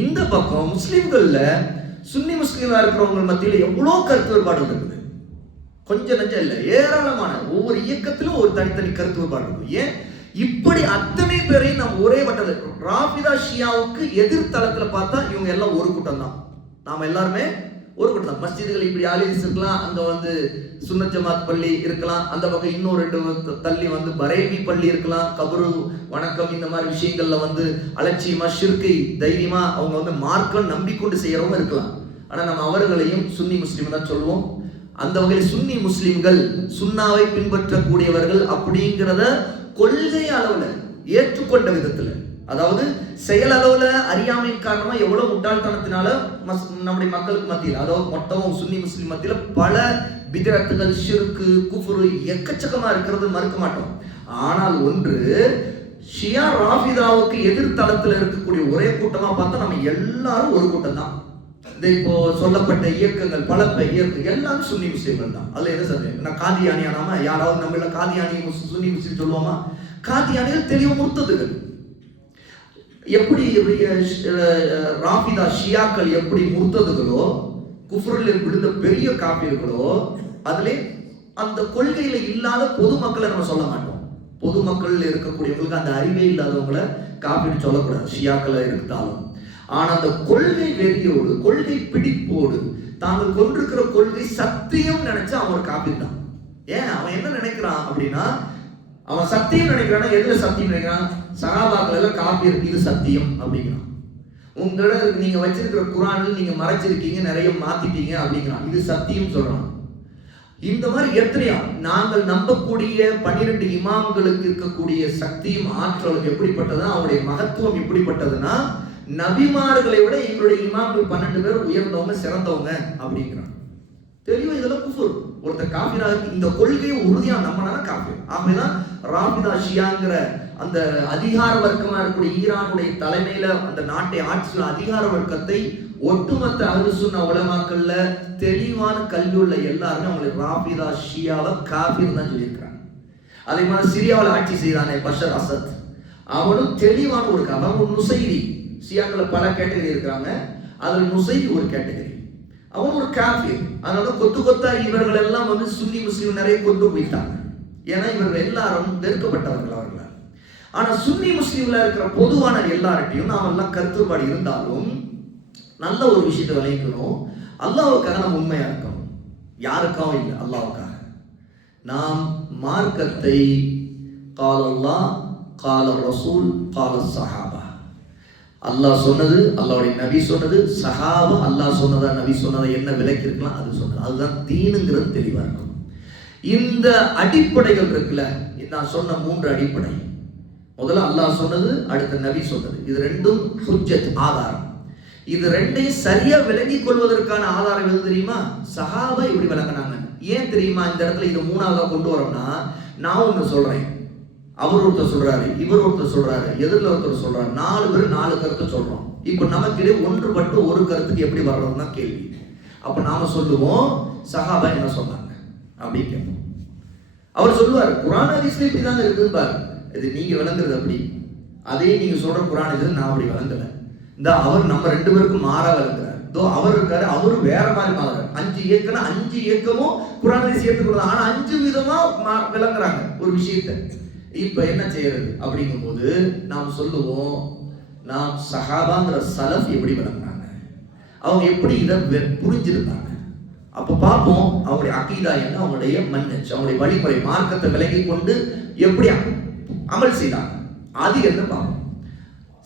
இந்த பக்கம் முஸ்லிம்கள்ல சுன்னி முஸ்லிமா இருக்கிறவங்க மத்தியில எவ்வளவு கருத்து வேறுபாடு இருக்குது. கொஞ்சம் நஞ்சம் இல்லை, ஏராளமான ஒவ்வொரு இயக்கத்திலும் ஒரு தனித்தனி கருத்து வேறுபாடு இருக்கும். ஏன் இப்படி அத்தனை பேரையும் நம்ம ஒரே வட்டத்தில், ராஃபிதா ஷியாவுக்கு எதிர்த்தளத்துல பார்த்தா இவங்க எல்லாம் ஒரு கூட்டம் தான். நாம எல்லாருமே ஒரு கூட்டம் தான். மஸ்ஜிதுகள் இப்படி ஆலிஸ் இருக்கலாம், அங்க சுன்னத் ஜமாத் பள்ளி இருக்கலாம், அந்த பக்கம் இன்னும் 2 தள்ளி பரேவி பள்ளி இருக்கலாம், கபரு வணக்கம் இந்த மாதிரி விஷயங்கள்ல அலட்சியமா ஷிர்கை தைரியமா அவங்க மார்க்கம் நம்பிக்கொண்டு செய்யறவங்க இருக்கலாம். ஆனா நம்ம அவர்களையும் சுன்னி முஸ்லீம் தான் சொல்லுவோம். அந்த வகையில் சுன்னி முஸ்லிம்கள் சுன்னாவை பின்பற்றக்கூடியவர்கள் அப்படிங்கிறத கொள்கை அளவுல ஏற்றுக்கொண்ட விதத்துல, அதாவது செயல் அளவுல அறியாமையின் காரணமா எவ்வளவு முட்டாள்தனத்தினால நம்முடைய மக்களுக்கு மத்தியில், அதாவது மொத்தமும் சுன்னி முஸ்லிம் மத்தியில பல பிதஅத்துகள், ஷிர்கு, குஃப்ரு எக்கச்சக்கமா இருக்கிறது மறுக்க மாட்டோம். ஆனால் ஒன்று, ஷியா ராஃபிதாவுக்கு எதிர்த்தளத்தில் இருக்கக்கூடிய ஒரே கூட்டமா பார்த்தா நம்ம எல்லாரும் ஒரு கூட்டம் தான். இப்போ சொல்லப்பட்ட இயக்கங்கள், பல இயக்கங்கள் எல்லாரும் சுன்னி முஸ்லீம்கள் தான். அதுல என்ன சந்தேகம்? நான் காதியானி ஆனாம யாராவது நம்மள காதியானி சுன்னி முஸ்லீம் சொல்லுவோமா? காதியானிகள் தெளிவு முர்த்ததுகள். எப்படி ராஃபிதா ஷியாக்கள் எப்படி முர்த்ததுகளோ, குஃப்ரில் விழுந்த பெரிய காப்பீர்களோ, அதுல அந்த கொள்கையில இல்லாத பொதுமக்களை நம்ம சொல்ல மாட்டோம். பொதுமக்கள் இருக்கக்கூடியவங்களுக்கு அந்த அறிவே இல்லாதவங்களை காப்பீடு சொல்லக்கூடாது, ஷியாக்களை இருந்தாலும். ஆனா அந்த கொள்கை வெறியோடு, கொள்கை பிடிப்போடு, தாங்கள் கொண்டிருக்கிற கொள்கை சத்தியம் நினைச்சா அவன் ஒரு காப்பீர் தான். ஏன் அவன் என்ன நினைக்கிறான் அப்படின்னா, அவன் சத்தியம் நினைக்கிறான்னா எதுல சத்தியம் நினைக்கிறான்? சஹாபாக்கள் எல்லாம் காப்பீர், இது சத்தியம் அப்படிங்கிறான். உங்களோட நீங்க வச்சிருக்கிற குர்ஆன்ல நீங்க மறைச்சிருக்கீங்க, நிறைய மாத்திட்டீங்க அப்படிங்கிறான், இது சத்தியம் சொல்றான். இந்த மாதிரி எத்தனையா நாங்கள் நம்பக்கூடிய 12 இமாம்களுக்கு இருக்கக்கூடிய சக்தியும் ஆற்றலும் எப்படிப்பட்டதுன்னா, அவருடைய மகத்துவம் எப்படிப்பட்டதுன்னா, நபிமார்களை விட எங்களுடைய இமாம்கள் 12 பேர் உயர்ந்தவங்க, சிறந்தவங்க அப்படிங்கிறான். தெளிவா இதெல்லாம் குஃபர். ஒருத்தர் காஃபிராக இந்த கொள்கையை உறுதியா நம்பினா காஃபிர். ஆகவேதான் ராபிதா ஷியாங்கிற அந்த அதிகார வர்க்கமா இருக்கக்கூடிய ஈரானுடைய தலைமையில அந்த நாட்டை ஆட்சியில் அதிகார வர்க்கத்தை ஒட்டுமொத்த அஹ்லு சுன்னா உலமாக்கள்ல தெளிவான கல்வி உள்ள எல்லாருமே அவங்களுக்கு ராபிதா ஷியாவை காஃபிர் தான் சொல்லியிருக்கிறாங்க. அதே மாதிரி சிரியாவில் ஆட்சி செய்தானே பஷர் அசத், அவனும் தெளிவான ஒரு அவன் நுசைரி. ஷியாக்களை பல கேட்டகரி இருக்கிறாங்க, அதுல நுசைரி ஒரு கேட்டகரி. அவன் ஒரு காஃபிர். அதனால கொத்து கொத்தா இவர்கள் எல்லாம் வந்து சுன்னி முஸ்லீம் நிறைய கொண்டு போயிட்டாங்க. ஏன்னா இவர்கள் எல்லாரும் வெறுக்கப்பட்டவர்கள் அவர்களால். ஆனா சுன்னி முஸ்லீம்ல இருக்கிற பொதுவான எல்லார்ட்டையும் நாம் எல்லாம் கருத்துப்பாடு இருந்தாலும் நல்ல ஒரு விஷயத்தை விளைவிக்கணும். அல்லாஹ்வுக்காக நம்ம உண்மையா இருக்கணும், யாருக்காகவும் இல்லை, அல்லாஹ்வுக்காக. நாம் மார்க்கத்தை கால அல்லாஹ், கால ரசூல், கால சஹாபா, அல்லாஹ் சொன்னது, அல்லாஹ்வுடைய நபி சொன்னது, சஹாபா அல்லாஹ் சொன்னதா நபி சொன்னதா என்ன விலைக்கு இருக்கலாம் அது சொன்னது, அதுதான் தீனுங்கிறது தெளிவா இருக்கும். இந்த அடிப்படைகள் இருக்குல்ல, நான் சொன்ன 3 அடிப்படை, முதல்ல அல்லாஹ் சொன்னது, அடுத்த நபி சொன்னது, இது ரெண்டும் ஹுஜ்ஜத் ஆதாரம். இது ரெண்டையும் சரியா விளங்கிக் கொள்வதற்கான ஆதாரம் எது தெரியுமா? சஹாபா இப்படி விளங்கினாங்க. ஏன் தெரியுமா இந்த இடத்துல இது 3ஆவதா கொண்டு வரோம்னா, நான் ஒன்று சொல்றேன், அவர் ஒருத்தர் சொல்றாரு, இவர் ஒருத்தர் சொல்றாரு, எதிரில் ஒருத்தர் சொல்றாரு, 4 பேர் 4 கருத்து சொல்றோம். இப்போ நமக்கிடையே ஒன்றுபட்டு ஒரு கருத்துக்கு எப்படி வர்றதுன்னா கேள்வி. அப்ப நாம சொல்லுவோம் சஹாபா என்ன சொன்னாங்க அப்படின்னு கேட்போம். அவர் சொல்லுவார் குர்ஆன் ஹதீஸ்ல இப்படிதாங்க இருக்குது பாரு, இது நீங்க விளங்குறது அப்படி, அதே நீங்க சொல்ற குர்ஆன் இது நான் அப்படி விளங்கல, இந்த அவர் நம்ம 2 பேருக்கும் மாறா விளங்குறாரு, இதோ அவர் இருக்காரு, அவரு வேற மாதிரி மாறாரு. 5 இயக்கம்னா 5 இயக்கமும் குர்ஆன் ஹதீஸ் ஏத்துக்கிறது, ஆனா 5 விதமா விளங்குறாங்க ஒரு விஷயத்தை. இப்ப என்ன செய்யறது அப்படிங்கும் போது நாம் சொல்லுவோம், நாம் சஹாபாங்கிற சலஃப் எப்படி விளங்குறாங்க, அவங்க எப்படி இதை புரிஞ்சிருந்தாங்க. அப்ப பார்ப்போம் அவங்களுடைய அகீதா என்ன, அவங்களுடைய மன்னச், அவங்களுடைய வழிமுறை, மார்க்கத்தை விலகி கொண்டு எப்படி அமல் செய்தாங்க, அது என்ன பார்ப்போம்.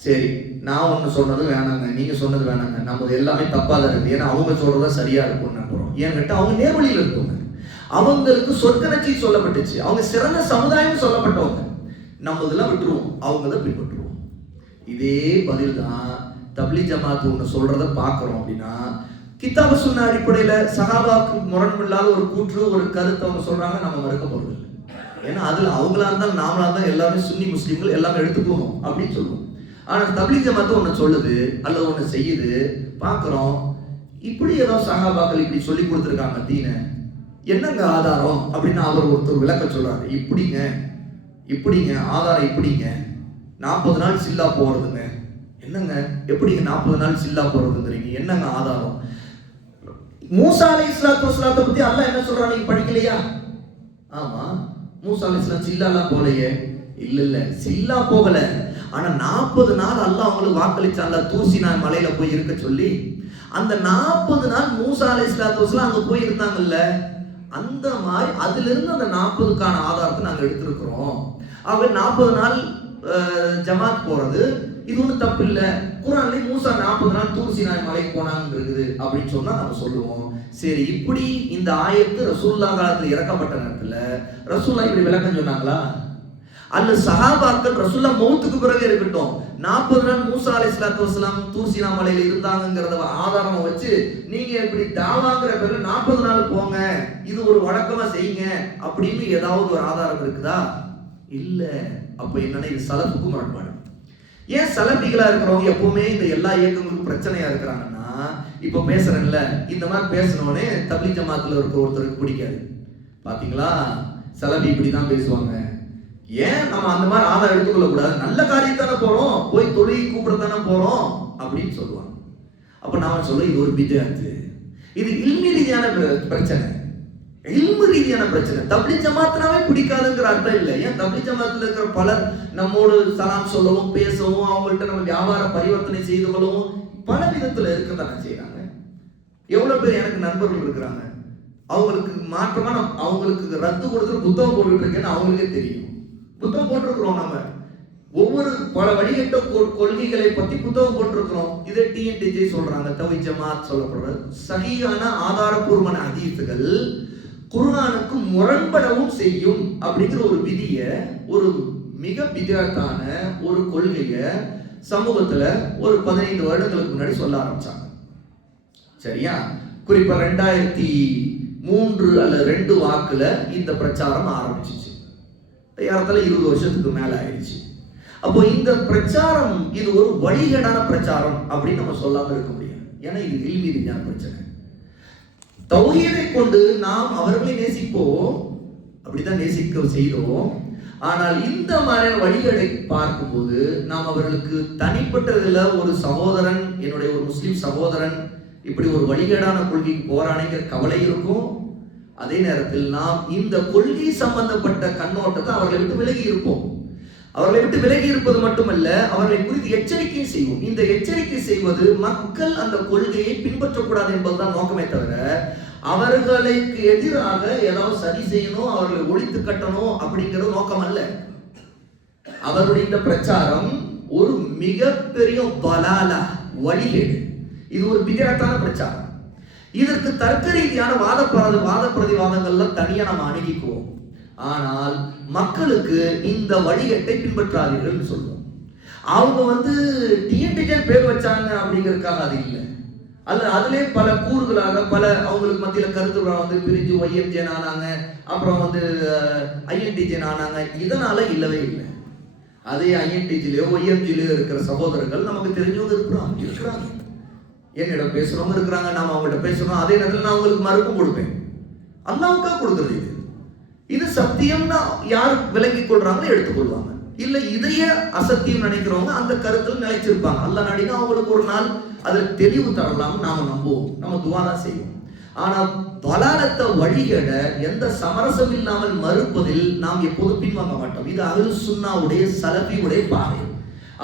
சரி, நான் ஒன்று சொன்னது வேணாங்க, நீங்க சொன்னது வேணாங்க, நம்ம எல்லாமே தப்பா தான் இருக்குது, ஏன்னா அவங்க சொல்றதா சரியா இருக்கும்னு நம்புறோம். ஏன்னு கேட்டா அவங்க நேர்வழியில் இருக்கவங்க, அவங்களுக்கு சொர்க்க நற்செய்தி சொல்லப்பட்டுச்சு, அவங்க சிறந்த சமுதாயம் சொல்லப்பட்டவங்க, நம்ம இதெல்லாம் விட்டுருவோம், அவங்க தான் பின்பற்றுவோம். இதே பதில் தான் தப்லீக் ஜமாத் ஒன்று சொல்றதை பார்க்குறோம் அப்படின்னா, கிதாபு சுன்னா அடிப்படையில சஹாபாக்கு முரண்பில்லாத ஒரு கூற்று, ஒரு கருத்தை அவங்க சொல்றாங்க, நம்ம மறுக்க போறது இல்லை. ஏன்னா அதுல அவங்களா இருந்தாலும் நாமளா இருந்தாலும் எல்லாமே சுன்னி முஸ்லீம்கள் எல்லாமே எடுத்துக்கணும் அப்படின்னு சொல்லுவோம். ஆனா தப்லீக் ஜமாத் ஒன்று சொல்லுது அல்லது ஒன்று செய்யுது, பார்க்குறோம் இப்படி ஏதோ சஹாபாக்கள் இப்படி சொல்லி கொடுத்துருக்காங்க தீனை, என்னங்க ஆதாரம் அப்படின்னு அவர் ஒருத்தர் விளக்க சொல்றாரு. இப்படிங்க இப்படிங்க ஆதாரம், இப்படிங்க 40 நாள் சில்லா போறதுங்க, என்னங்க எப்படிங்க 40 நாள் சில்லா போறதுங்கிறீங்க, என்னங்க ஆதாரம்? மூசா அலைஹிஸ்ஸலாத்து வஸ்ஸலாத்தை பத்தி அல்லாஹ் என்ன சொல்றான், நீங்க படிக்கலையா? ஆமா, மூசா அலைஹிஸ்ஸலாம் சில்லாலாம் போலையே. இல்ல சில்லா போகல, ஆனா 40 நாள் அல்லாஹ் அவங்களுக்கு வாக்களிச்சான்ல, தூசினா மலையில போய் இருக்க சொல்லி. அந்த 40 நாள் மூசா அலைஹிஸ்ஸலாத்து வஸ்ஸலாம் அங்க போய் இருந்தாங்கல்ல, அந்த மாதிரி அதுல இருந்து அந்த 40க்கான ஆதாரத்தை நாங்க எடுத்திருக்கிறோம். அவங்க 40 நாள் ஜமாத் போறது இது ஒன்றும் தப்பு இல்லை. குர்ஆன்ல மூசா 40 நாள் தூசினாய் மலைக்கு போனாங்க இருக்குது அப்படின்னு சொன்னா நம்ம சொல்லுவோம். சரி, இப்படி இந்த ஆயத்து ரசூலுல்லாஹ் காலத்துல இறக்கப்பட்ட நேரத்துல ரசூலுல்லாஹ் இப்படி விளக்கம் சொன்னாங்களா? அல்ல சஹாபாக்கள் ரசூலுல்லாஹ் மௌத்துக்கு பிறகு இருக்கட்டும் 40 நாள் மூசா அலைஹிஸ்ஸலாத்து வஸ்ஸலாம் தூசினா மலையில இருந்தாங்கிறத ஆதாரமா வச்சு நீங்க இப்படி தாவாங்கிற பேர்ல 40 நாள் போங்க, இது ஒரு வழக்கமா செய்யுங்க அப்படின்னு ஏதாவது ஒரு ஆதாரம் இருக்குதா? இல்ல. அப்ப என்னன்னா இது சலஃபுக்கு முரண்பாடு. ஏன் சலபிகளா இருக்கிறவங்க எப்பவுமே இந்த எல்லா இயக்கங்களுக்கும் பிரச்சனையா இருக்கிறாங்கன்னா, இப்ப பேசுறேன்ல, இந்த மாதிரி பேசணும்னே தப்லீக் ஜமாத்துல இருக்க ஒருத்தருக்கு பிடிக்காது. பாத்தீங்களா, சலபி இப்படிதான் பேசுவாங்க. ஏன் நம்ம அந்த மாதிரி ஆதாரம் எடுத்துக்கொள்ள கூடாது? நல்ல காரியத்தானே போறோம், போய் தொழில் கூப்பிடத்தானே போறோம் அப்படின்னு சொல்லுவாங்க. அப்ப நான் சொல்ல இது ஒரு பித்அத், இது இல்மி ரீதியான பிரச்சனை, இல்மு ரீதியான பிரச்சனை. தப்லீக் ஜமாத்னாவே பிடிக்காதுங்கிற அர்த்தம் இல்லை. ஏன் தப்லீக் ஜமாத்துல இருக்கிற பலர் நம்மோடு சலாம் சொல்லவும் பேசவும் அவங்கள்ட்ட நம்ம வியாபார பரிவர்த்தனை செய்து கொள்ளவும் பல விதத்துல இருக்கத்தானே செய்யறாங்க. எவ்வளவு பேர் எனக்கு நண்பர்கள் இருக்கிறாங்க, அவங்களுக்கு மாற்றமா அவங்களுக்கு ரத்து கொடுத்து புத்தகம் போட்டுட்டு இருக்கேன்னு அவங்களுக்கே தெரியும். புத்தகம் போட்டிருக்கிறோம், நம்ம ஒவ்வொரு பல வழிகட்ட கொள்கைகளை பத்தி புத்தகம் போட்டிருக்கிறோம். இதை டிஎன்டிஜே சொல்றாங்க, தவ்ஹீத் ஜமாத் சொல்லப்படுறது. சஹீஹான ஆதாரபூர்வமான ஹதீஸ்கள் குர்ஆனுக்கு முரண்படவும் செய்யும் அப்படிங்கிற ஒரு விதிய, ஒரு மிக பிதஅத்தான ஒரு கொள்கைய சமூகத்துல ஒரு 15 வருடங்களுக்கு முன்னாடி சொல்ல ஆரம்பிச்சாங்க. சரியா? குறிப்பா 2003 அல்லது 2 வாக்குல இந்த பிரச்சாரம் ஆரம்பிச்சிச்சு. ஏறத்தாழ 20 வருஷத்துக்கு மேல ஆயிடுச்சு. அப்போ இந்த பிரச்சாரம் இது ஒரு வழிகேடான பிரச்சாரம் அப்படின்னு நம்ம சொல்லாம இருக்க முடியாது. ஏன்னா இது இல்மி ரீதியான பிரச்சனை. தௌஹீதை கொண்டு நாம் அவர்களை நேசிப்போம், அப்படிதான் நேசிக்க செய்தோம். ஆனால் இந்த மாதிரியான வழிகளை பார்க்கும்போது நாம் அவர்களுக்கு தனிப்பட்டதுல ஒரு சகோதரன், என்னுடைய ஒரு முஸ்லிம் சகோதரன் இப்படி ஒரு வழிகேடான கொள்கைக்கு போறானேங்கிற கவலை இருக்கும். அதே நேரத்தில் நாம் இந்த கொள்கை சம்பந்தப்பட்ட கண்ணோட்டத்தை அவர்களை விட்டு விலகி இருப்போம். அவர்களை விட்டு விலகி இருப்பது மட்டுமல்ல, அவர்களை குறித்து எச்சரிக்கை செய்வோம். இந்த எச்சரிக்கை செய்வது மக்கள் அந்த கொள்கையை பின்பற்றக்கூடாது என்பதுதான் நோக்கமே தவிர, அவர்களுக்கு எதிராக ஏதாவது சரி செய்யணும், அவர்களை ஒழித்து கட்டணும் அப்படிங்கிற நோக்கம் அல்ல. அவருடைய இந்த பிரச்சாரம் ஒரு மிகப்பெரிய பலாலா, வழிகேடு. இது ஒரு பிதஅத்தான பிரச்சாரம். இதற்கு தர்க்க ரீதியான வாத பிரதிவாதங்கள்லாம் தனியா நம்ம அணுகிக்குவோம். ஆனால் மக்களுக்கு இந்த வழிகட்டை பின்பற்றாதீர்கள் சொல்லுவோம். அவங்க டிஎன்டிஜே பேர் வச்சாங்க அப்படிங்கிறதுக்காக அது இல்லை. அல்ல, அதிலே பல கூறுகளாக பல அவங்களுக்கு மத்தியில கருத்துக்கள் பிரிஞ்சு ஒய்எம்ஜே ஆனாங்க, அப்புறம் ஐஎன்டிஜே ஆனாங்க. இதனால இல்லவே இல்லை. அதே ஐஎன்டிஜிலேயோ ஒய்எம்ஜிலேயோ இருக்கிற சகோதரர்கள் நமக்கு தெரிஞ்சவங்க இருக்கிறாங்க, என்னிடம் பேசுறவங்க இருக்கிறாங்க, நாம அவங்கள்ட்ட பேசுறோம். அதே நேரத்தில் நான் அவங்களுக்கு மறுப்பும் கொடுப்பேன். அல்லாஹ்வுக்காக கொடுக்குறது இது சத்தியம்னா யார் விளங்கி கொள்றாங்களோ எடுத்துக்கொள்வாங்க. இல்ல இதைய அசத்தியம் நினைக்கிறவங்க அந்த கருத்தில் நிலைச்சிருப்பாங்க. அல்லாஹ் நாடினா அவங்களுக்கு ஒரு நாள் அதில் தெளிவு தரலாம், நாம நம்புவோம், நம்ம துவா தான் செய்வோம். ஆனா தலாலத்தை வழிகேட எந்த சமரசம் இல்லாமல் மறுப்பதில் நாம் எப்போதும் பின்வாங்க மாட்டோம். இது அஹ்லுஸ் சுன்னாவுடைய சலபியுடைய பாதை.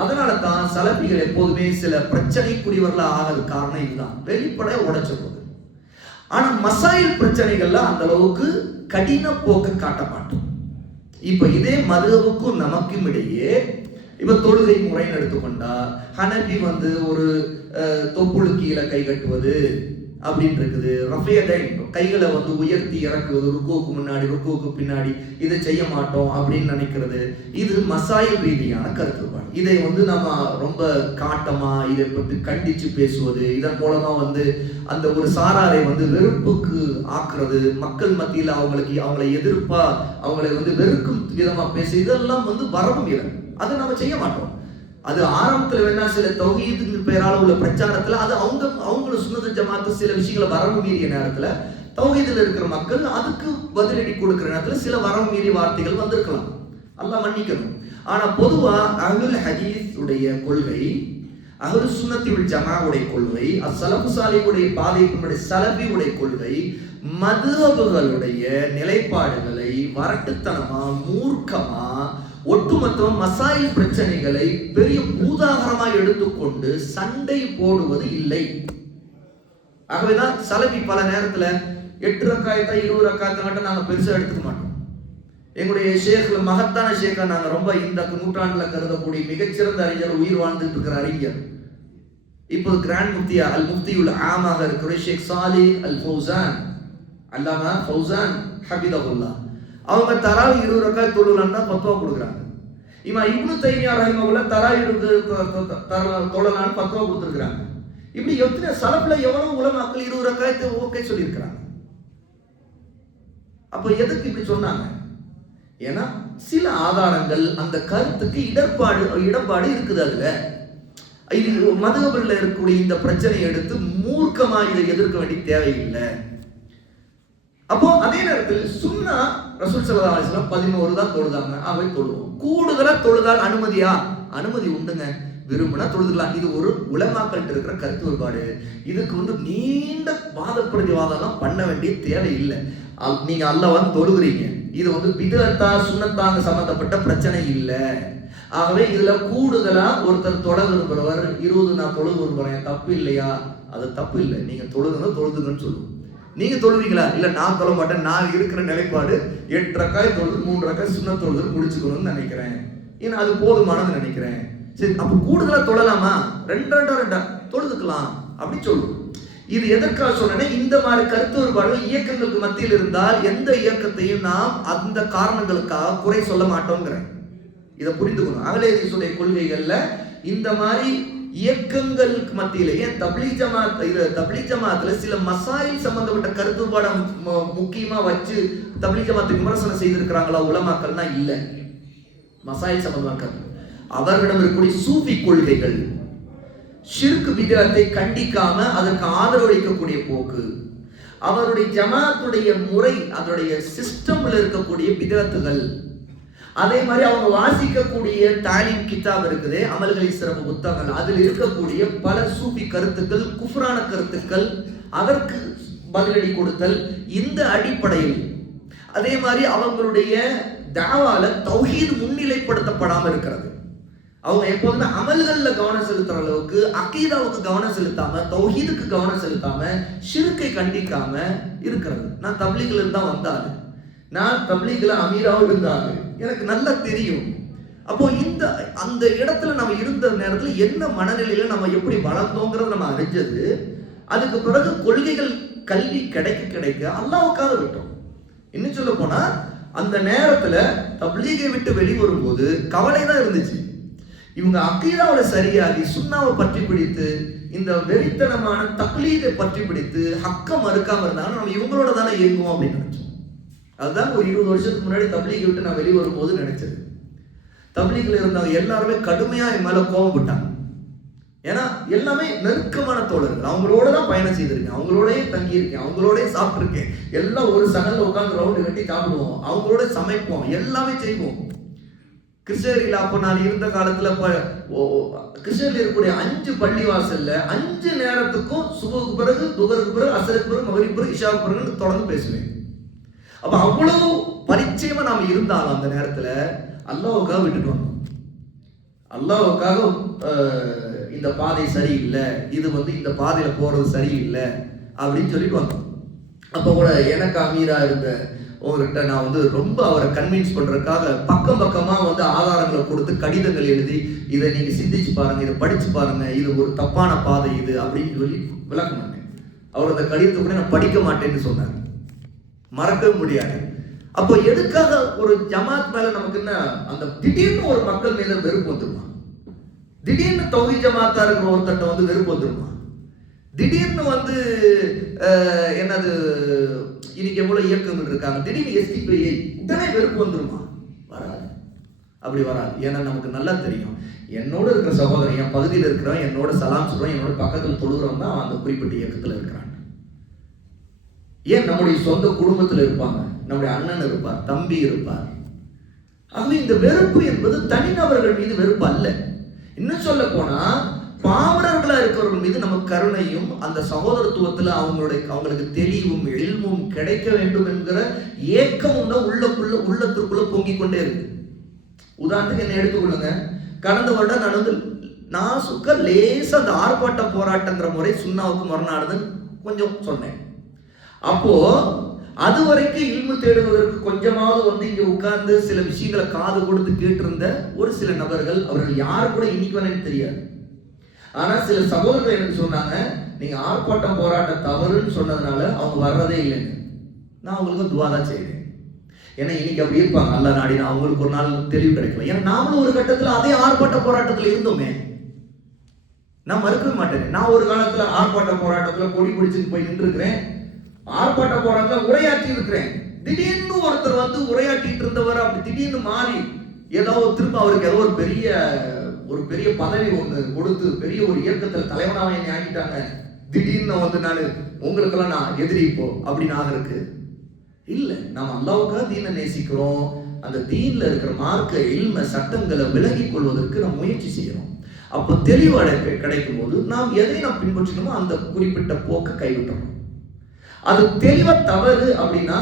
அதனால தான் சலபிகள் எப்போதுமே சில பிரச்சனைக்குரியவர்களாக ஆகிறது காரணம் இதுதான், வெளிப்படைய உடைச்சிருப்பது. ஆனா மசாயில் பிரச்சனைகள்ல அந்த அளவுக்கு கடின போக்கு காட்ட மாட்டோம். இப்ப இதே மதுஹபுக்கும் நமக்கும் இடையே இப்ப தொழுகை முறைன்னு எடுத்துக்கொண்டா, ஹனபி ஒரு தொப்புளு கீழே கை கட்டுவது அப்படின்னு இருக்குது. ரஃபியதைன் கைகளை உயர்த்தி இறக்குவது, ருக்குவுக்கு முன்னாடி ருக்குவுக்கு பின்னாடி, இதை செய்ய மாட்டோம் அப்படின்னு நினைக்கிறது. இது மசாயில் ரீதியான கருத்துப்பாடு. இதை நம்ம ரொம்ப காட்டமா இதை பற்றி கண்டிச்சு பேசுவது, இதன் மூலமா அந்த ஒரு சாராரை வெறுப்புக்கு ஆக்குறது, மக்கள் மத்தியில் அவங்களை எதிர்ப்பா அவங்களை வெறுக்கும் விதமா பேசு, இதெல்லாம் வரவும் இல்லை. அதை நம்ம செய்ய மாட்டோம். அது ஆரம்பத்துல வேணா சில தௌஹீது பெயரால உள்ள பிரச்சாரத்துல அது அவங்கள சுன்னத் ஜமாத்து சில விஷயங்களை வரவு மீறிய நேரத்துல தௌஹீதுல இருக்கிற மக்கள் அதுக்கு பதிலடி கொடுக்கிற நேரத்துல சில வரவு மீறிய வார்த்தைகள் வந்திருக்கலாம், அல்லாஹ் மன்னிக்கணும். ஆனா பொதுவா அஹ்லுல் ஹதீஸ் உடைய கொள்கை, அஹ்லுஸ் சுன்னத்தி வல் ஜமாஅவுடைய கொள்கை, அஸ்ஸலஃபு ஸாலிஹுடைய பாதையினுடைய சலஃபியுடைய கொள்கை, மதுஹபுகளுடைய நிலைப்பாடுகளை வரட்டுத்தனமா மூர்க்கமா ஒட்டுமொத்தம் மசாயில் பிரச்சனைகளை பெரிய பூதாகரமாக எடுத்துக்கொண்டு சண்டை போடுவது இல்லை. ஆகவேதான் சலபி பல நேரத்துல 8 ரக்காயத்தை 20 ரக்காயத்தை மட்டும் நாங்க பெருசா எடுத்துக்க மாட்டோம். எங்களுடைய ஷேக்ல மகத்தான ஷேக்கா நாங்க ரொம்ப இந்த நூற்றாண்டுல கருதக்கூடிய மிகச்சிறந்த அறிஞர், உயிர் வாழ்ந்துட்டு இருக்கிற அறிஞர், இப்போ கிராண்ட் முஃப்தியா அல் முஃப்தியுல் ஆமாக இருக்கிற ஷேக் சாலிஹ் அல் ஃபௌசான், அல்லாமா ஃபௌசான் ஹபிதகுல்லாஹ், அவங்க தராவி 20 ரக்காத் தொழுலன்னா பத்துவா கொடுக்குறாங்க. இமா இப்னு தைமியா ரஹிமஹுல்லாஹ் தராவி தொழலான்னு பத்துவா கொடுத்துருக்காங்க. இப்படி எத்தனை சலஃப்ல எவ்வளவு உலமாக்கள் 20 ரக்காத் ஓகே சொல்லியிருக்கிறாங்க. அப்ப எதுக்கு இப்படி சொன்னாங்க? ஏன்னா சில ஆதாரங்கள் அந்த கருத்துக்கு இடர்பாடு இருக்குது. அதுல இது மதுஹபில் இருக்கக்கூடிய இந்த பிரச்சனையை எடுத்து மூர்க்கமா இதை எதிர்க்க வேண்டிய தேவையில்லை. அப்போ அதே நேரத்தில் சுன்னா ரசூல் ஸல்லல்லாஹு அலைஹி வஸல்லம் 11 தான் தொழுதாங்க. அவை தொழுவோம். கூடுதலா தொழுதால் அனுமதியா? அனுமதி உண்டுங்க. விரும்பினா தொழுதுக்கலாம். இது ஒரு உலமாக்கள்கிட்ட இருக்கிற கருத்து வேறுபாடு. இதுக்கு நீண்ட வாத பிரதிவாதம் பண்ண வேண்டிய தேவை இல்லை. நீங்க அல்லாஹ்வை தொழுகிறீங்க, இது பிதஅத்தா சுன்னத்தாங்க சம்பந்தப்பட்ட பிரச்சனை இல்லை. ஆகவே இதுல கூடுதலா ஒருத்தர் தொழ விரும்புறவர் 20 நான் தொழு விரும்புறேன், தப்பு இல்லையா? அது தப்பு இல்லை. நீங்க தொழுதுங்கன்னு சொல்லுவோம். நீங்க தொழுவீங்களா? இல்ல நான் தொழ மாட்டேன், நான் இருக்கிற நிலைப்பாடு 8 ரக்காய் தொழுது 3 ரக்காய் சுன்னத் தொழுது முடிச்சுக்கணும்னு நினைக்கிறேன், ஏன்னா அது போதுமானது நினைக்கிறேன். சரி, அப்ப கூடுதலா தொழலாமா? 2 தொழுதுக்கலாம் அப்படி சொல்லுவோம். இது எதற்காக சொன்னேன்னா, இந்த மாதிரி கருத்து வேறுபாடுகள் இயக்கங்களுக்கு மத்தியில் இருந்தால் எந்த இயக்கத்தையும் நாம் அந்த காரணங்களுக்காக குறை சொல்ல மாட்டோங்கிறேன். இதை புரிந்துக்கணும். அஹ்லே ஹதீஸுடைய கொள்கைகள்ல இந்த மாதிரி இயக்கங்களுக்கு மத்தியிலேயே தப்லீக் ஜமாத்துல சில மசாயில் சம்பந்தப்பட்ட கருத்து வேறுபாடு முக்கியமா வச்சு தப்லீக் ஜமாத்தை விமர்சனம் செய்திருக்கிறாங்களா உலமாக்கள்னா இல்ல. மசாயில் சம்பந்தமாக அவர்களிடம் இருக்கக்கூடிய சூஃபி கொள்கைகள், ஷிர்க் பிதஅத்தை கண்டிக்காம அதற்கு ஆதரவளிக்கக்கூடிய போக்கு, அவருடைய ஜமாத்துடைய முறை, அதனுடைய சிஸ்டம்ல இருக்கக்கூடிய பிதஅத்துகள், அதே மாதிரி அவங்க வாசிக்கக்கூடிய தாலீம் கிதாப் இருக்குது, அமல்களின் சிறப்பு புத்தகங்கள், அதில் இருக்கக்கூடிய பல சூஃபி கருத்துக்கள், குஃப்ரான கருத்துக்கள், அதற்கு பதிலடி கொடுத்தல், இந்த அடிப்படையில் அதே மாதிரி அவங்களுடைய தாவால தௌஹீத் முன்னிலைப்படுத்தப்படாமல் இருக்கிறது. அவங்க எப்போதுமே அமல்கள்ல கவனம் செலுத்துற அளவுக்கு அகீதாவுக்கு கவனம் செலுத்தாம, தௌஹீதுக்கு கவனம் செலுத்தாம, ஷிர்கை கண்டிக்காம இருக்கிறது. நான் தப்லீக்ல இருந்தா வந்தாரு, நான் தப்லீக்ல அமீராவும் இருந்தாரு, எனக்கு நல்லா தெரியும். அப்போ அந்த இடத்துல நம்ம இருந்த நேரத்துல என்ன மனநிலையில நம்ம எப்படி வளர்ந்தோங்கிறத நம்ம அறிஞ்சது. அதுக்கு பிறகு கொள்கைகள் கல்வி கிடைக்க அல்லாஹ்வுக்காக விட்டோம். இன்னும் சொல்ல போனா அந்த நேரத்துல தப்லீகை விட்டு வெளிவரும்போது கவலை தான் இருந்துச்சு. இவங்க அகீதாவோட சரியாகி சுன்னாவை பற்றி பிடித்து இந்த வெறித்தனமான தக்லீதை பற்றி பிடித்து ஹக்க மறுக்காம இருந்தாலும் நம்ம இவங்களோட தானே இயங்குவோம் அப்படின்னு நினைச்சோம். அதுதான் ஒரு 20 வருஷத்துக்கு முன்னாடி தப்லீகை விட்டு நான் வெளிவரும் போது நினைச்சது. தப்லீக்ல இருந்தவங்க எல்லாருமே கடுமையா என் மேல கோபப்பட்டாங்க. ஏன்னா எல்லாமே நெருக்கமான தோழர்கள், அவங்களோட தான் பயணம் செய்திருக்கேன், அவங்களோடய தங்கியிருக்கேன், அவங்களோடய சாப்பிட்டுருக்கேன், எல்லாம் ஒரு சகல்ல உட்காந்து ரவுண்டு கட்டி சாப்பிடுவோம், அவங்களோட சமைப்போம், எல்லாமே செய்வோம். கிருஷ்ணகிரியில் அப்போ நான் இருந்த காலத்துல கிருஷ்ணகிரியில் இருக்கக்கூடிய 5 பள்ளிவாசல்ல 5 நேரத்துக்கும் சுபுக்கு பிறகு, துஹருக்கு பிறகு, அசருக்கு பிறகு, மகரிப் பிறகு, இஷாவுக்கு பிறகு தொடர்ந்து பேசுவேன். அப்ப அவ்வளவு பரிச்சயமா நாம இருந்தாலும் அந்த நேரத்துல அல்லாஹ்வுக்காக விட்டுட்டு வந்தோம். அல்லாஹ்வுக்காக இந்த பாதை சரியில்லை, இது இந்த பாதையில போறது சரியில்லை அப்படின்னு சொல்லிட்டு வந்தோம். அப்ப கூட எனக்கு அமீரா இருந்த உங்ககிட்ட நான் ரொம்ப அவரை கன்வின்ஸ் பண்றதுக்காக பக்கமா ஆதாரங்களை கொடுத்து கடிதங்கள் எழுதி, இதை நீங்க சிந்திச்சு பாருங்க, இதை படிச்சு பாருங்க, இது ஒரு தப்பான பாதை இது அப்படின்னு சொல்லி விளக்க மாட்டேன். அவர் அந்த கடிதத்தை கூட நான் படிக்க மாட்டேன்னு சொன்னார். மறக்கவே முடியாது. அப்போ எதுக்காக ஒரு ஜமாத் மேல நமக்கு என்ன அந்த திடீர்னு ஒரு மக்கள் மீது வெறுப்பு வந்துருமா? திடீர்னு தௌஹீத் ஜமாத்தா இருக்கிற ஒருத்தட்ட வெறுப்பு வந்துருமா? திடீர்னு என்னது இன்னைக்கு எவ்வளவு இயக்கங்கள் இருக்காங்க, திடீர்னு எஸ்டிபிஐ உடனே வெறுப்பு வந்துருமா? வராது, அப்படி வராது. ஏன்னா நமக்கு நல்லா தெரியும், என்னோட இருக்கிற சகோதரன், என் பகுதியில் இருக்கிறவன், என்னோட சலாம் சொல்றவன், என்னோட பக்கத்தில் தொழுகிறவன் தான் அந்த குறிப்பிட்ட இயக்கத்தில் இருக்கிறான். ஏன் நம்முடைய சொந்த குடும்பத்தில் இருப்பாங்க, நம்முடைய அண்ணன் இருப்பார், தம்பி இருப்பார். ஆகவே இந்த வெறுப்பு என்பது தனிநபர்கள் மீது வெறுப்பு அல்ல. இன்னும் சொல்ல போனா பாமரர்களா இருக்கிறவர்கள் மீது நம்ம கருணையும் அந்த சகோதரத்துவத்துல அவங்களுக்கு தெளிவும் இல்மும் கிடைக்க வேண்டும் என்கிற ஏக்கமும் தான் உள்ளத்திற்குள்ள பொங்கிக் கொண்டே இருக்கு. உதாரணத்துக்கு என்ன எடுத்துக்கொள்ளுங்க, கடந்த வருடம் நான் லேசா அந்த ஆர்ப்பாட்ட போராட்டங்கிற முறை சுன்னாவுக்கு மறுநாடுதுன்னு கொஞ்சம் சொன்னேன். அப்போ அது வரைக்கும் இல்மு தேடுவதற்கு கொஞ்சமாவது இங்க உட்கார்ந்து சில விஷயங்களை காது கொடுத்து கேட்டிருந்த ஒரு சில நபர்கள், அவர்கள் யாரு கூட இன்னைக்கு எனக்கு தெரியாது. ஆனா சில சகோதரர்கள் எனக்கு சொன்னாங்க, நீங்க ஆர்ப்பாட்டம் போராட்டம் தவறுன்னு சொன்னதுனால அவங்க வர்றதே இல்லைன்னு. நான் அவங்களுக்கு துவா தான் செய்றேன். ஏன்னா இன்னைக்கு அப்படி இருப்பாங்க, அல்ல நாடினா அவங்களுக்கு ஒரு நாள் தெளிவு கிடைக்கல. ஏன்னா நாமளும் ஒரு கட்டத்துல அதே ஆர்ப்பாட்ட போராட்டத்துல இருந்தோமே, நான் மறுக்கவே மாட்டேன். நான் ஒரு காலத்துல ஆர்ப்பாட்ட போராட்டத்துல கொடி பிடிச்சுட்டு போய் நின்று இருக்கிறேன், ஆர்ப்பாட்ட போராட்டத்துல உரையாற்றி இருக்கிறேன். திடீர்னு ஒருத்தர் வந்து உரையாட்டிட்டு இருந்தவர் அப்படி திடீர்னு மாறி திரும்ப அவருக்கு ஏதோ ஒரு பெரிய பதவி ஒண்ணு கொடுத்து பெரிய ஒரு இயக்கத்துல தலைவனாக என்னை ஆக்கிட்டாங்க. திடீர்னு வந்து நான் உங்களுக்கெல்லாம் நான் எதிரி இப்போ அப்படின்னு ஆகிறதுக்கு இல்லை. நம்ம அல்லாஹ்வுக்காக தீனை நேசிக்கிறோம். அந்த தீன்ல இருக்கிற மார்க்க இல்ம சட்டங்களை விலகி கொள்வதற்கு நாம் முயற்சி செய்யறோம். அப்போ தெளிவாக கிடைக்கும் போது நாம் எதை நாம் பின்பற்றணுமோ அந்த குறிப்பிட்ட போக்கை கைவிட்டணும். அது தெளிவா தவறு அப்படின்னா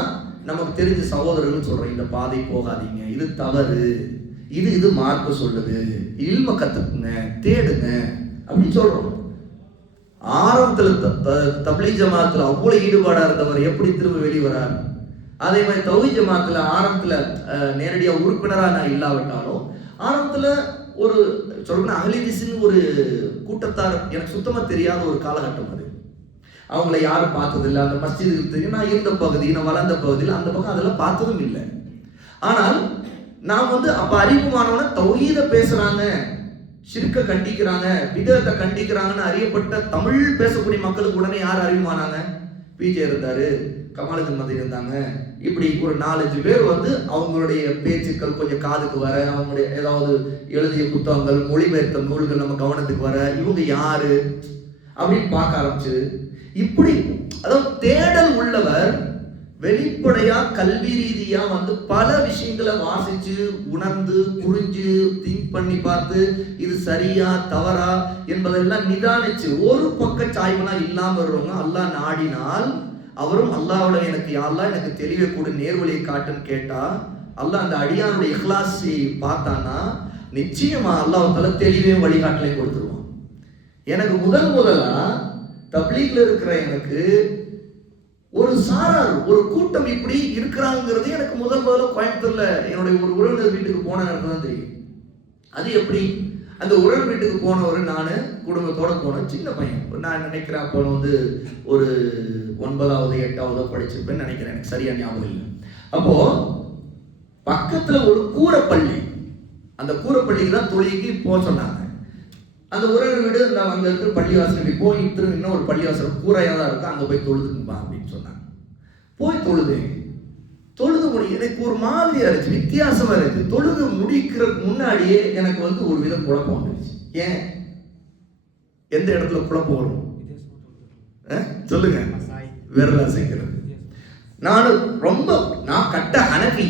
நமக்கு தெரிஞ்ச சகோதரர்கள் சொல்றோம், இந்த பாதை போகாதீங்க, இது தவறு, இது மார்க்க சொல்லுது, இல்ம கத்துக்குங்க, தேடுங்க அப்படின்னு சொல்றோம். ஆரம்பத்துல தப்லீக் ஜமாத்துல அவ்வளவு ஈடுபாடா இருந்தவர் எப்படி திரும்ப வெளியே வராரு? அதே மாதிரி தௌஹீத் ஜமாத்துல ஆரம்பத்துல நேரடியா உறுப்பினரா நான் இல்லாவிட்டாலும் ஆரம்பத்துல ஒரு சொல்லணும் அஹ்லீதிஸ்னு ஒரு கூட்டத்தார் எனக்கு சுத்தமா தெரியாத ஒரு காலகட்டம். அது அவங்கள யாரும் பார்த்ததில்லை. அந்த மஸ்ஜிதுக்கு தெரியும், நான் இருந்த பகுதி, நான் வளர்ந்த பகுதியில் அந்த பக்கம் அதெல்லாம் பார்த்ததும் இல்லை. ஆனால் நான் வந்து அப்ப அறிமுகமானவன தௌஹீத பேசுறாங்க, ஷிர்க்க கண்டிக்கிறாங்க, பிதத்தை கண்டிக்கிறாங்கன்னு அறியப்பட்ட தமிழ் பேசக்கூடிய மக்களுக்கு உடனே யார் அறிமுகமானாங்க? பிஜே இருந்தாரு, கமாலுதீன் மதீன் இருந்தாங்க. இப்படி ஒரு 4-5 பேர் வந்து அவங்களுடைய பேச்சுக்கள் கொஞ்சம் காதுக்கு வர, அவங்களுடைய ஏதாவது எழுதிய புத்தகங்கள், மொழிபெயர்த்த நூல்கள் நம்ம கவனத்துக்கு வர, இவங்க யாரு அப்படின்னு பார்க்க ஆரம்பிச்சு, இப்படி அதாவது தேடல் உள்ளவர் வெளிப்படையா கல்வி ரீதியா வந்து பல விஷயங்களை வாசிச்சு உணர்ந்து புரிஞ்சு திங்க் பண்ணி பார்த்து இது சரியா தவறா என்பதெல்லாம் நிதானிச்சு ஒரு பக்க சாய்வனா இல்லாம வருவாங்க. அல்லாஹ் நாடினால் அவரும் அல்லாஹ்வோட எனக்கு யாரெல்லாம் எனக்கு தெளிவை கூட நேர்வழியை காட்டுன்னு கேட்டா அல்லாஹ் அந்த அடியானுடைய இஹ்லாஸை பார்த்தானா நிச்சயமா அல்லாஹ் தெளிவையும் வழிகாட்டலையும் கொடுத்துருவான். எனக்கு முதலா தப்லீக்ல இருக்கிற எனக்கு ஒரு சாரார் ஒரு கூட்டம் இப்படி இருக்கிறாங்கிறது எனக்கு முதல்ல கோயம்புத்தூர்ல என்னுடைய ஒரு உறவினர் வீட்டுக்கு போன நேரத்துல தான் தெரியும். அது எப்படி? அந்த உறவினர் வீட்டுக்கு போனவர் நான் குடும்பத்தோட போன சின்ன பையன், நான் நினைக்கிறேன் அப்போ வந்து ஒரு 9வது 8வது படிச்சிருப்பேன்னு நினைக்கிறேன், எனக்கு சரியா ஞாபகம் இல்லை. அப்போ பக்கத்துல ஒரு கூரைப்பள்ளி, அந்த கூரைப்பள்ளிக்கு தான் தொழிலுக்கு போக சொன்னாங்க. அந்த உறவினர் வீடு நான் அங்க இருக்கிற பள்ளிவாசல் போய் திரும்ப இன்னொரு பள்ளிவாசல் கூரையா தான் இருக்கும், அங்க போய் தொழுதுக்குப்பா அப்படின்னு சொன்னாங்க. போய் தொழுது முடியும். எனக்கு ஒரு மாதிரியா இருந்துச்சு, வித்தியாசமா இருந்துச்சு. தொழுது முடிக்கிறதுக்கு முன்னாடியே எனக்கு வந்து ஒரு வித குழப்பம் வந்துருச்சு. ஏன்? எந்த இடத்துல குழப்பம் வரும் சொல்லுங்க? விரல் அசைக்கிறது. நான் கட்ட ஹனஃபி.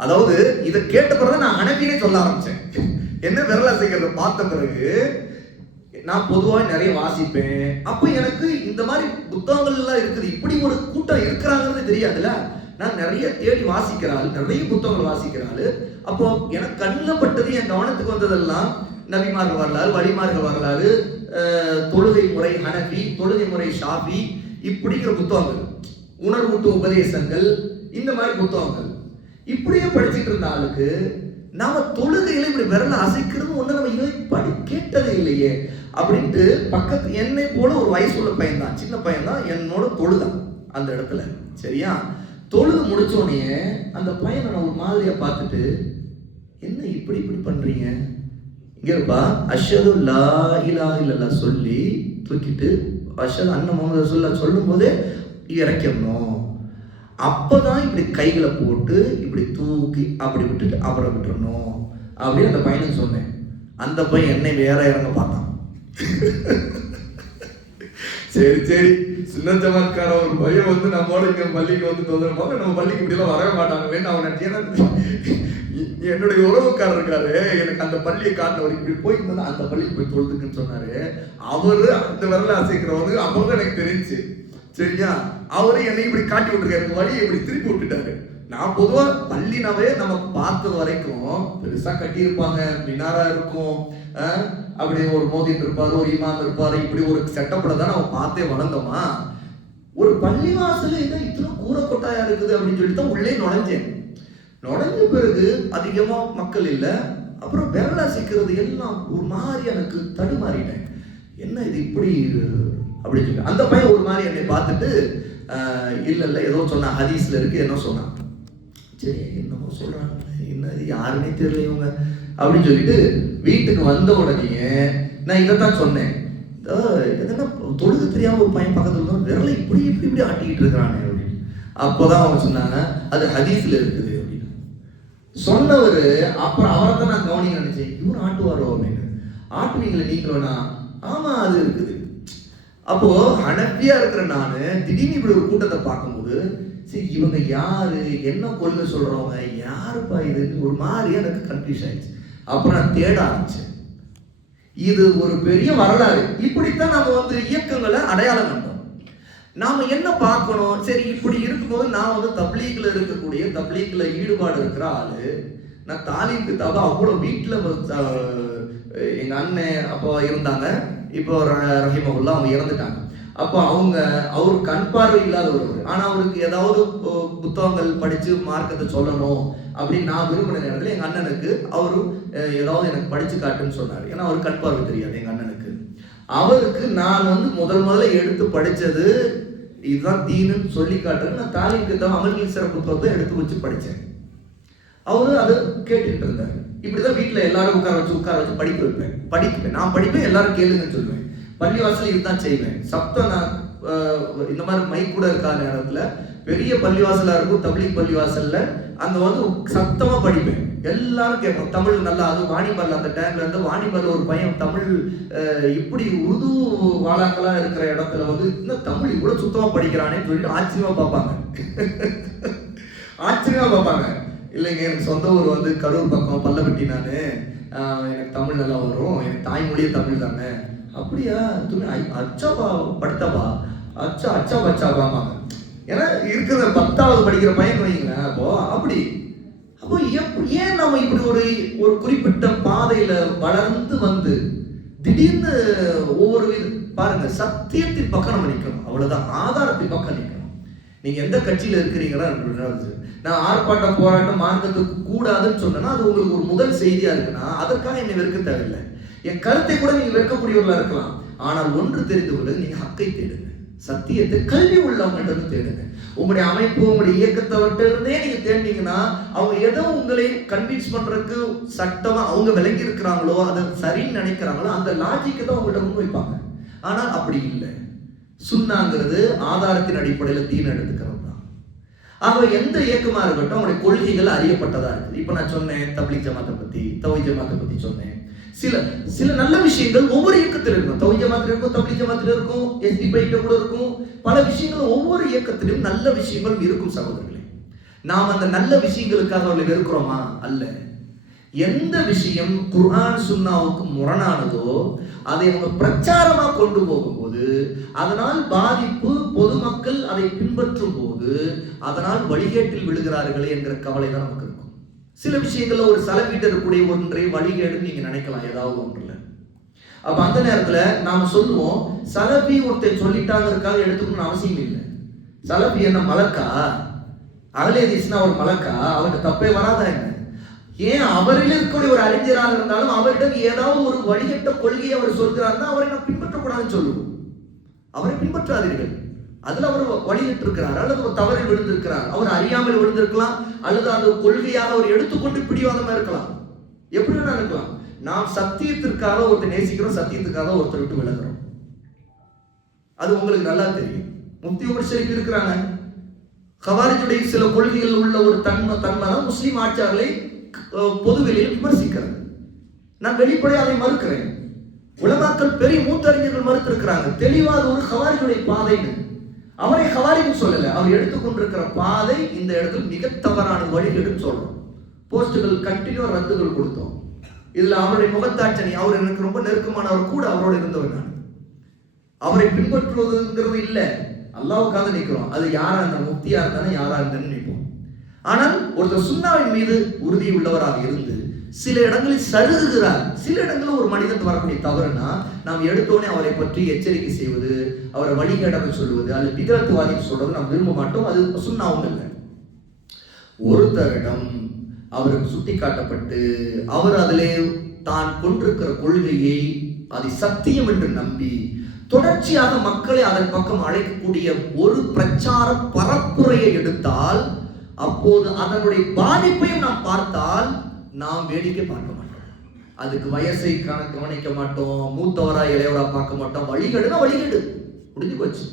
அதாவது இதை கேட்ட பிறகு நான் ஹனஃபினே சொல்ல ஆரம்பிச்சேன். என்ன விரல் அசைக்கிறத பார்த்த பிறகு நான் பொதுவாக நிறைய வாசிப்பேன். அப்போ எனக்கு இந்த மாதிரி புத்தகங்கள் எல்லாம் இருக்குது, இப்படி ஒரு கூட்டம் இருக்கிறாங்கன்னு தெரியாதுல்ல. நான் நிறைய தேடி வாசிக்கிறாள், நிறைய புத்தகங்கள் வாசிக்கிறாள். அப்போ எனக்கு கண்ணில் பட்டது, என் கவனத்துக்கு வந்ததெல்லாம் நபிமார்கள் வரலாறு, வழிமார்கள் வரலாறு, தொழுகை முறை ஹனஃபி, தொழுகை முறை ஷாஃபி, இப்படிங்கிற புத்தகங்கள், உணர்வூட்டு உபதேசங்கள், இந்த மாதிரி புத்தகங்கள். இப்படியே படிச்சுட்டு இருந்த ஆளுக்கு நாம தொழுகையில இப்படி விரல அசைக்கிறது ஒண்ணு நம்ம இது கேட்டதே இல்லையே அப்படின்ட்டு பக்கத்து என்னை போல ஒரு வயசுள்ள பையன் தான், சின்ன பையன் தான், என்னோட தொழுதான் அந்த இடத்துல. சரியா? தொழுது முடிச்சோடனே அந்த பையனை நான் ஒரு மாதிரியா பார்த்துட்டு, என்ன இப்படி பண்றீங்க? இங்க இருப்பா, அஷ்ஹது லா இலாஹ இல்லல்லாஹ் சொல்லி தூக்கிட்டு அஷ்ஹது அன்ன முஹம்மது ரசூலுல்லாஹ் சொல்லும் போதே இறக்கணும். அப்பதான் இப்படி கைகளை போட்டு இப்படி தூக்கி அப்படி விட்டுட்டு அப்புறம் விட்டுறணும் அப்படின்னு அந்த பையனுக்கு சொன்னேன். அந்த பையன் என்னை வேற இறங்க பார்த்தான். சரி சின்ன ஜமாத்கார ஒரு பையன் வந்து நம்மோட இங்க பள்ளிக்கு வந்து தோதுறப்பாங்க, நம்ம பள்ளிக்கு இப்படி எல்லாம் வரவே மாட்டாங்க வேண்டாம் அவன் நினைச்சேன். என்னுடைய உறவுக்காரர் இருக்காரு, எனக்கு அந்த பள்ளியை காட்டினவர் இப்படி போய் அந்த பள்ளிக்கு போய் தொழுதுக்குன்னு சொன்னாரு. அவரு அந்த விரல அசைக்கிறவங்க அப்பதான் எனக்கு தெரிஞ்சு. சரியா? அவரு என்னை இப்படி காட்டி விட்டுருக்காரு, வழியை இப்படி திருப்பி விட்டுட்டாரு. நான் பொதுவா பள்ளினாவே நம்ம பார்த்தது வரைக்கும் பெருசா கட்டி இருப்பாங்க, மினாரா இருக்கும், அப்படி ஒரு மோதிட்டு இருப்பாரு, ஒரு இமாம் இருப்பாரு, இப்படி ஒரு செட்டப்ல தான் நம்ம பார்த்தே வளர்ந்தோமா. ஒரு பள்ளிவாசல இத்தனை கூரை கொட்டாயா இருக்குது அப்படின்னு சொல்லிட்டு தான் உள்ளே நுழைஞ்சேன். நுழைஞ்ச பிறகு அதிகமா மக்கள் இல்லை. அப்புறம் விரல அசைக்கிறது எல்லாம் ஒரு மாதிரி எனக்கு தடுமாறிட்டேன். என்ன இது இப்படி அப்படின்னு சொல்லி அந்த பையன் ஒரு மாதிரி என்னை பார்த்துட்டு இல்ல ஏதோ சொன்னா, ஹதீஸ்ல இருக்கு என்ன சொன்னான். சரி என்னமோ சொல்றாங்க, என்ன இது யாருன்னே தெரியல இவங்க அப்படின்னு சொல்லிட்டு வீட்டுக்கு வந்த உடனே நான் இதைத்தான் சொன்னேன். எதனா தொழுது தெரியாம ஒரு பையன் பக்கத்துல விரலை இப்படி ஆட்டிக்கிட்டு இருக்கிறானே அப்படின்னு. அப்போதான் அவங்க சொன்னாங்க அது ஹதீஸ்ல இருக்குது அப்படின்னு சொன்னவர். அப்புறம் அவரை தான் நான் கவனிக்க நினைச்சேன், இவரு ஆட்டுவாரோ அப்படின்னு. ஆட்டுவீங்களே நீங்களோனா? ஆமா அது இருக்குது. அப்போ ஹனபியா இருக்கிற நானு திடீர்னு இப்படி ஒரு கூட்டத்தை பார்க்கும்போது, சரி இவங்க யாரு, என்ன கொள்கை சொல்றவங்க, யாருப்பா இது, ஒரு மாதிரி எனக்கு கன்ஃபியூஸ் ஆயிடுச்சு. அப்புறம் நான் தேட ஆரம்பிச்சேன். இது ஒரு பெரிய வரலாறு. இப்படித்தான் நம்ம இயக்கங்களை அடையாளம் கண்டோம். நாம என்ன பார்க்கணும், சரி இப்படி இருக்கும்போது நான் தப்லீக்ல இருக்கக்கூடிய தப்லீக்ல ஈடுபாடு இருக்கிற ஆளு, நான் தாலீம் கிதாபா அவ்வளவு வீட்டுல எங்க அண்ணன் அப்போ இருந்தாங்க, இப்போ ரஹிமகுல்லா அவங்க இறந்துட்டாங்க. அப்போ அவரு கண் பார்வை இல்லாதவர், ஆனா அவருக்கு ஏதாவது புத்தகங்கள் படிச்சு மார்க்கத்தை சொல்லணும் அப்படின்னு நான் விரும்பின நேரத்தில் எங்க அண்ணனுக்கு அவரு ஏதாவது எனக்கு படிச்சு காட்டுன்னு சொன்னாரு. ஏன்னா அவருக்கு கண் பார்வை தெரியாது எங்க அண்ணனுக்கு. அவருக்கு நான் முதல்ல எடுத்து படிச்சது இதுதான் தீனுன்னு சொல்லி காட்டுறது. நான் தாலீம் கிதாப் அமல்கள் சிற புத்தகத்தை எடுத்து வச்சு படிச்சேன். அவரு அதை கேட்டுக்கிட்டு இருந்தாரு. இப்படிதான் வீட்டுல எல்லாரும் உட்கார வச்சு படிப்பேன். நான் படிப்பேன், எல்லாரும் கேளுங்கன்னு சொல்லுவேன். பள்ளிவாசல் இதுதான் செய்வேன். சப்தம் நான் இந்த மாதிரி மைக் கூட இருக்காத நேரத்துல பெரிய பள்ளிவாசலா இருக்கும், தப்லீக் பள்ளிவாசல்ல அங்க சத்தமா படிப்பேன். எல்லாரும் கேட்போம். தமிழ் நல்லா, அது வாணிபல் அந்த டைம்ல இருந்து வாணிபல் ஒரு பையன் தமிழ் இப்படி உருது வாழாக்களா இருக்கிற இடத்துல இன்னும் தமிழ் இவ்வளவு சுத்தமா படிக்கிறானே சொல்லிட்டு ஆச்சரியமா பார்ப்பாங்க. இல்லைங்க, எனக்கு சொந்த ஊர் கரூர் பக்கம் பல்லப்பட்டி. நானு எனக்கு தமிழ் நல்லா வரும், எனக்கு தாய்மொழியே தமிழ் தானே. அப்படியா, அச்சாப்பா படுத்தாப்பா, அச்சா பச்சாப்பாங்க. ஏன்னா இருக்கிற 10வது படிக்கிற பையன் வைங்களேன். அப்போ ஏன் நம்ம இப்படி ஒரு குறிப்பிட்ட பாதையில வளர்ந்து திடீர்னு ஒவ்வொரு பாருங்க, சத்தியத்தின் பக்கம் நம்ம நிற்கணும். அவ்வளவுதான், ஆதாரத்தின் பக்கம் நிற்கணும். நீங்க எந்த கட்சியில இருக்கிறீங்களா, நான் ஆர்ப்பாட்டம் போராட்டம் மார்க்கத்துக்கு கூடாதுன்னு சொன்னா அது உங்களுக்கு ஒரு முதல் செய்தியா இருக்குன்னா அதற்காக என்னை வெறுக்க தேவையில்லை. என் கருத்தை கூட நீங்க வெறுக்கக்கூடியவர்களா இருக்கலாம். ஆனால் ஒன்று தெரிந்து கொள்ள, நீங்க ஹக்கை தேடுங்க, சத்தியத்தை கல்வி உள்ளவங்கள்ட்ட தேடுங்க. உங்களுடைய அமைப்பு, உங்களுடைய இயக்கத்தை விட்டு இருந்தே நீங்க தேடினீங்கன்னா அவங்க ஏதோ உங்களை கன்வின்ஸ் பண்றதுக்கு சட்டமா அவங்க விளங்கி இருக்கிறாங்களோ, அதை சரின்னு நினைக்கிறாங்களோ அந்த லாஜிக்கை தான் உங்கள்கிட்ட முன்வைப்பாங்க. ஆனால் அப்படி இல்லை. சுன்னாங்கிறது ஆதாரத்தின் அடிப்படையில் தீன் எடுத்துக்கிறது தான். ஆக எந்த இயக்கமா இருக்கட்டும் அவங்களுடைய கொள்கைகள் அறியப்பட்டதா இருக்குது. இப்ப நான் சொன்னேன் தப்லீக் ஜமாத்தை பத்தி, தௌஹீத் ஜமாத்தை பத்தி சொன்னேன். சில நல்ல விஷயங்கள் ஒவ்வொரு இயக்கத்தில் இருக்கும். தௌஹீத் ஜமாத்தில் இருக்கும், தப்லீக் ஜமாத்தில் இருக்கும், எஸ்டிபி கூட இருக்கும். பல விஷயங்கள் ஒவ்வொரு இயக்கத்திலும் நல்ல விஷயங்களும் இருக்கும் சகோதரர்களே. நாம் அந்த நல்ல விஷயங்களுக்காக அவர்களை வெறுக்கிறோமா? அல்ல. எந்த விஷயம் குர்ஆன் சுன்னாவுக்கு முரணானதோ அதை அவங்க பிரச்சாரமா கொண்டு போகும்போது அதனால் பாதிப்பு, பொதுமக்கள் அதை பின்பற்றும் போது அதனால் வழிகேட்டில் விழுகிறார்களே என்கிற கவலை தான் நமக்கு இருக்கும். சில விஷயங்கள்ல ஒரு சலபீட்டு இருக்கக்கூடிய ஒன்றை வழிகேடுன்னு நீங்க நினைக்கலாம், ஏதாவது ஒன்றுல. அப்ப அந்த நேரத்துல நாம சொல்லுவோம், சலபி ஒருத்தர் சொல்லிட்டாங்கிறதுக்காக எடுத்துக்கணும்னு அவசியம் இல்லை. சலபி என்ன மலக்கா? அகலேதிஸ்னா ஒரு மலக்கா? அவருக்கு தப்பே வராதா என்ன? ஏன் அவரில் இருக்கக்கூடிய ஒரு அறிஞராக இருந்தாலும் அவரிடம் ஏதாவது ஒரு வழிகட்ட கொள்கையை அவர் சொல்கிறார்னா அவரை நான் பின்பற்றக்கூடாதுன்னு சொல்லுவோம். அவரை பின்பற்றாதீர்கள். அதுல அவர் வழிகட்டு இருக்கிறார், அல்லது ஒரு தவறில் விழுந்திருக்கிறார், அவர் அறியாமல் விழுந்திருக்கலாம், அல்லது அந்த கொள்கையாக அவர் எடுத்துக்கொண்டு பிடிவாதமா இருக்கலாம், எப்படி வேணா இருக்கலாம். நாம் சத்தியத்திற்காக ஒருத்தர் நேசிக்கிறோம், சத்தியத்துக்காக ஒருத்தர் விட்டு விலகிறோம். அது உங்களுக்கு நல்லா தெரியும். முஃப்தி உமர் ஷரீஃப் இருக்கிறாங்க. கவாரிஜுடைய சில கொள்கைகள் உள்ள ஒரு தன்மை தான் முஸ்லீம் ஆட்சியாளர்களை பொதுவெளியில் விமர்சிக்கிறது. நான் வெளிப்படையாக அதை மறுக்கிறேன். உலமாக்கள் பெரிய மூத்தறிஞர்கள் மறுத்திருக்கிறாங்க. தெளிவாத ஒரு கவாரிஜுடைய பாதைன்னு. அவரை கவாரின்னு சொல்லல, அவர் எடுத்துக்கொண்டிருக்கிற பாதை இந்த இடத்துல மிக தவறான வழிகேடுன்னு சொல்றோம். போஸ்டுகள் கண்டினியூ ரத்துகள் கொடுத்தோம். இதுல அவருடைய முகத்தாட்சணி, அவர் எனக்கு ரொம்ப நெருக்கமானவர் கூட, அவரோட இருந்தவர் நான். அவரை பின்பற்றுவதுங்கிறது இல்லை, அல்லாஹ்வுக்காக நிற்கிறோம். அது யாரா இருந்தாலும், முஃப்தியா இருந்தாலும் யாரா இருந்தாலும் நிற்போம். ஆனால் ஒருத்தர் சுன்னாவின் மீது உறுதி உள்ளவராக இருந்து சில இடங்களில் சருகுகிறார். சில இடங்களில் ஒரு மனிதன் வரக்கூடிய தவறுனா நாம் எடுத்தோடனே அவரை பற்றி எச்சரிக்கை செய்வது, அவரை வழிகேடாக சொல்வது, அல்லது பிதஅத்வாதின்னு சொல்றது நாம் விரும்ப மாட்டோம். அது சுன்னாவும் இல்லை. ஒருத்தரிடம் அவருக்கு சுட்டி காட்டப்பட்டு அவர் அதிலே தான் கொண்டிருக்கிற கொள்கையை அதை சத்தியம் என்று நம்பி தொடர்ச்சியாக மக்களை அதன் பக்கம் அழைக்கக்கூடிய ஒரு பிரச்சார பரப்புரையை எடுத்தால், அப்போது அதனுடைய பாதிப்பையும் நாம் பார்த்தால் நாம் வேடிக்கை பார்க்க மாட்டோம். அதுக்கு வயசை கவனிக்க மாட்டோம், மூத்தவரா இளையவரா பார்க்க மாட்டோம். வழிகேடுனா வழிகேடு, முடிஞ்சு போச்சு.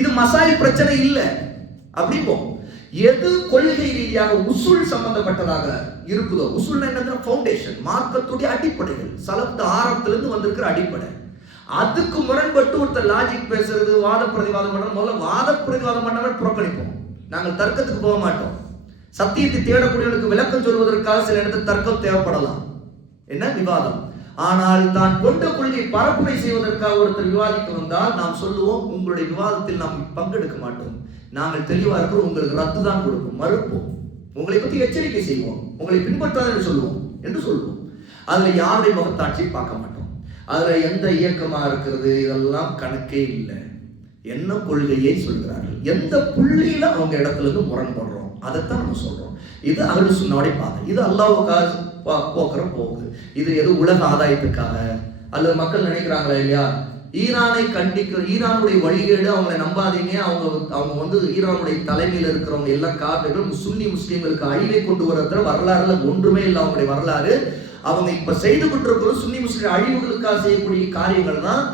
இது மசாயில் பிரச்சனை இல்லை அப்படிப்போம். எது கொள்கை ரீதியாக உசூல் சம்பந்தப்பட்டதாக இருக்குதோ, உசூல் என்னது? ஃபவுண்டேஷன், மார்க்கத்துடைய அடிப்படைகள், சலத்து ஆரம்பத்திலிருந்து வந்திருக்கிற அடிப்படை. அதுக்கு முரண்பட்டு ஒருத்தர் லாஜிக் பேசுறது, வாத பிரதிவாதம் பண்றது, முதல்ல வாத பிரதிவாதம் பண்ணவன் புறக்கணிப்போம். நாங்கள் தர்க்கத்துக்கு போக மாட்டோம். சத்தியத்தை தேடக்கூடியவர்களுக்கு விளக்கம் சொல்வதற்காக சில இடத்துல தர்க்கம் தேவைப்படலாம், என்ன விவாதம். ஆனால் தான் கொண்ட கொள்கை பரப்புரை செய்வதற்காக ஒருத்தர் விவாதிக்க வந்தால் நாம் சொல்லுவோம், உங்களுடைய விவாதத்தில் நாம் பங்கெடுக்க மாட்டோம், நாங்கள் தெளிவா இருக்கிறோம், உங்களுக்கு ரத்து தான் கொடுப்போம், மறுப்போம், உங்களை பற்றி எச்சரிக்கை செய்வோம், உங்களை பின்பற்றாத சொல்லுவோம் என்று சொல்லுவோம். அதுல யாருடைய முகத்தாட்சியை பார்க்க மாட்டோம். அதுல எந்த இயக்கமா இருக்கிறது இதெல்லாம் கணக்கே இல்லை. என்ன கொள்கையை சொல்கிறார்கள், எந்த புள்ளியில அவங்க இடத்துல இருந்து முரண்படுறோம், அதைத்தான் நம்ம சொல்றோம். இது அஹ்லுஸ் சுன்னத்துடைய பாதை. இது அல்லாஹ்வுக்காக போக்குற போக்கு. இது எது உலக ஆதாயத்துக்காக அல்லது மக்கள் நினைக்கிறாங்களா இல்லையா, ஈரானை ஈரானுடைய வழிகேடு, அவங்களை நம்பாதீங்க, அவங்க வந்து ஈரானுடைய தலைமையில் இருக்கிறவங்க எல்லாம் காபிர்கள், சுன்னி முஸ்லீம்களுக்கு அழிவை கொண்டு வரதுல வரலாறுல ஒன்றுமே இல்லை அவங்களுடைய வரலாறு. அவங்க இப்ப செய்து கொண்டிருக்கிற சுன்னி முஸ்லீம் அழிவுகளுக்காக செய்யக்கூடிய காரியங்கள் தான்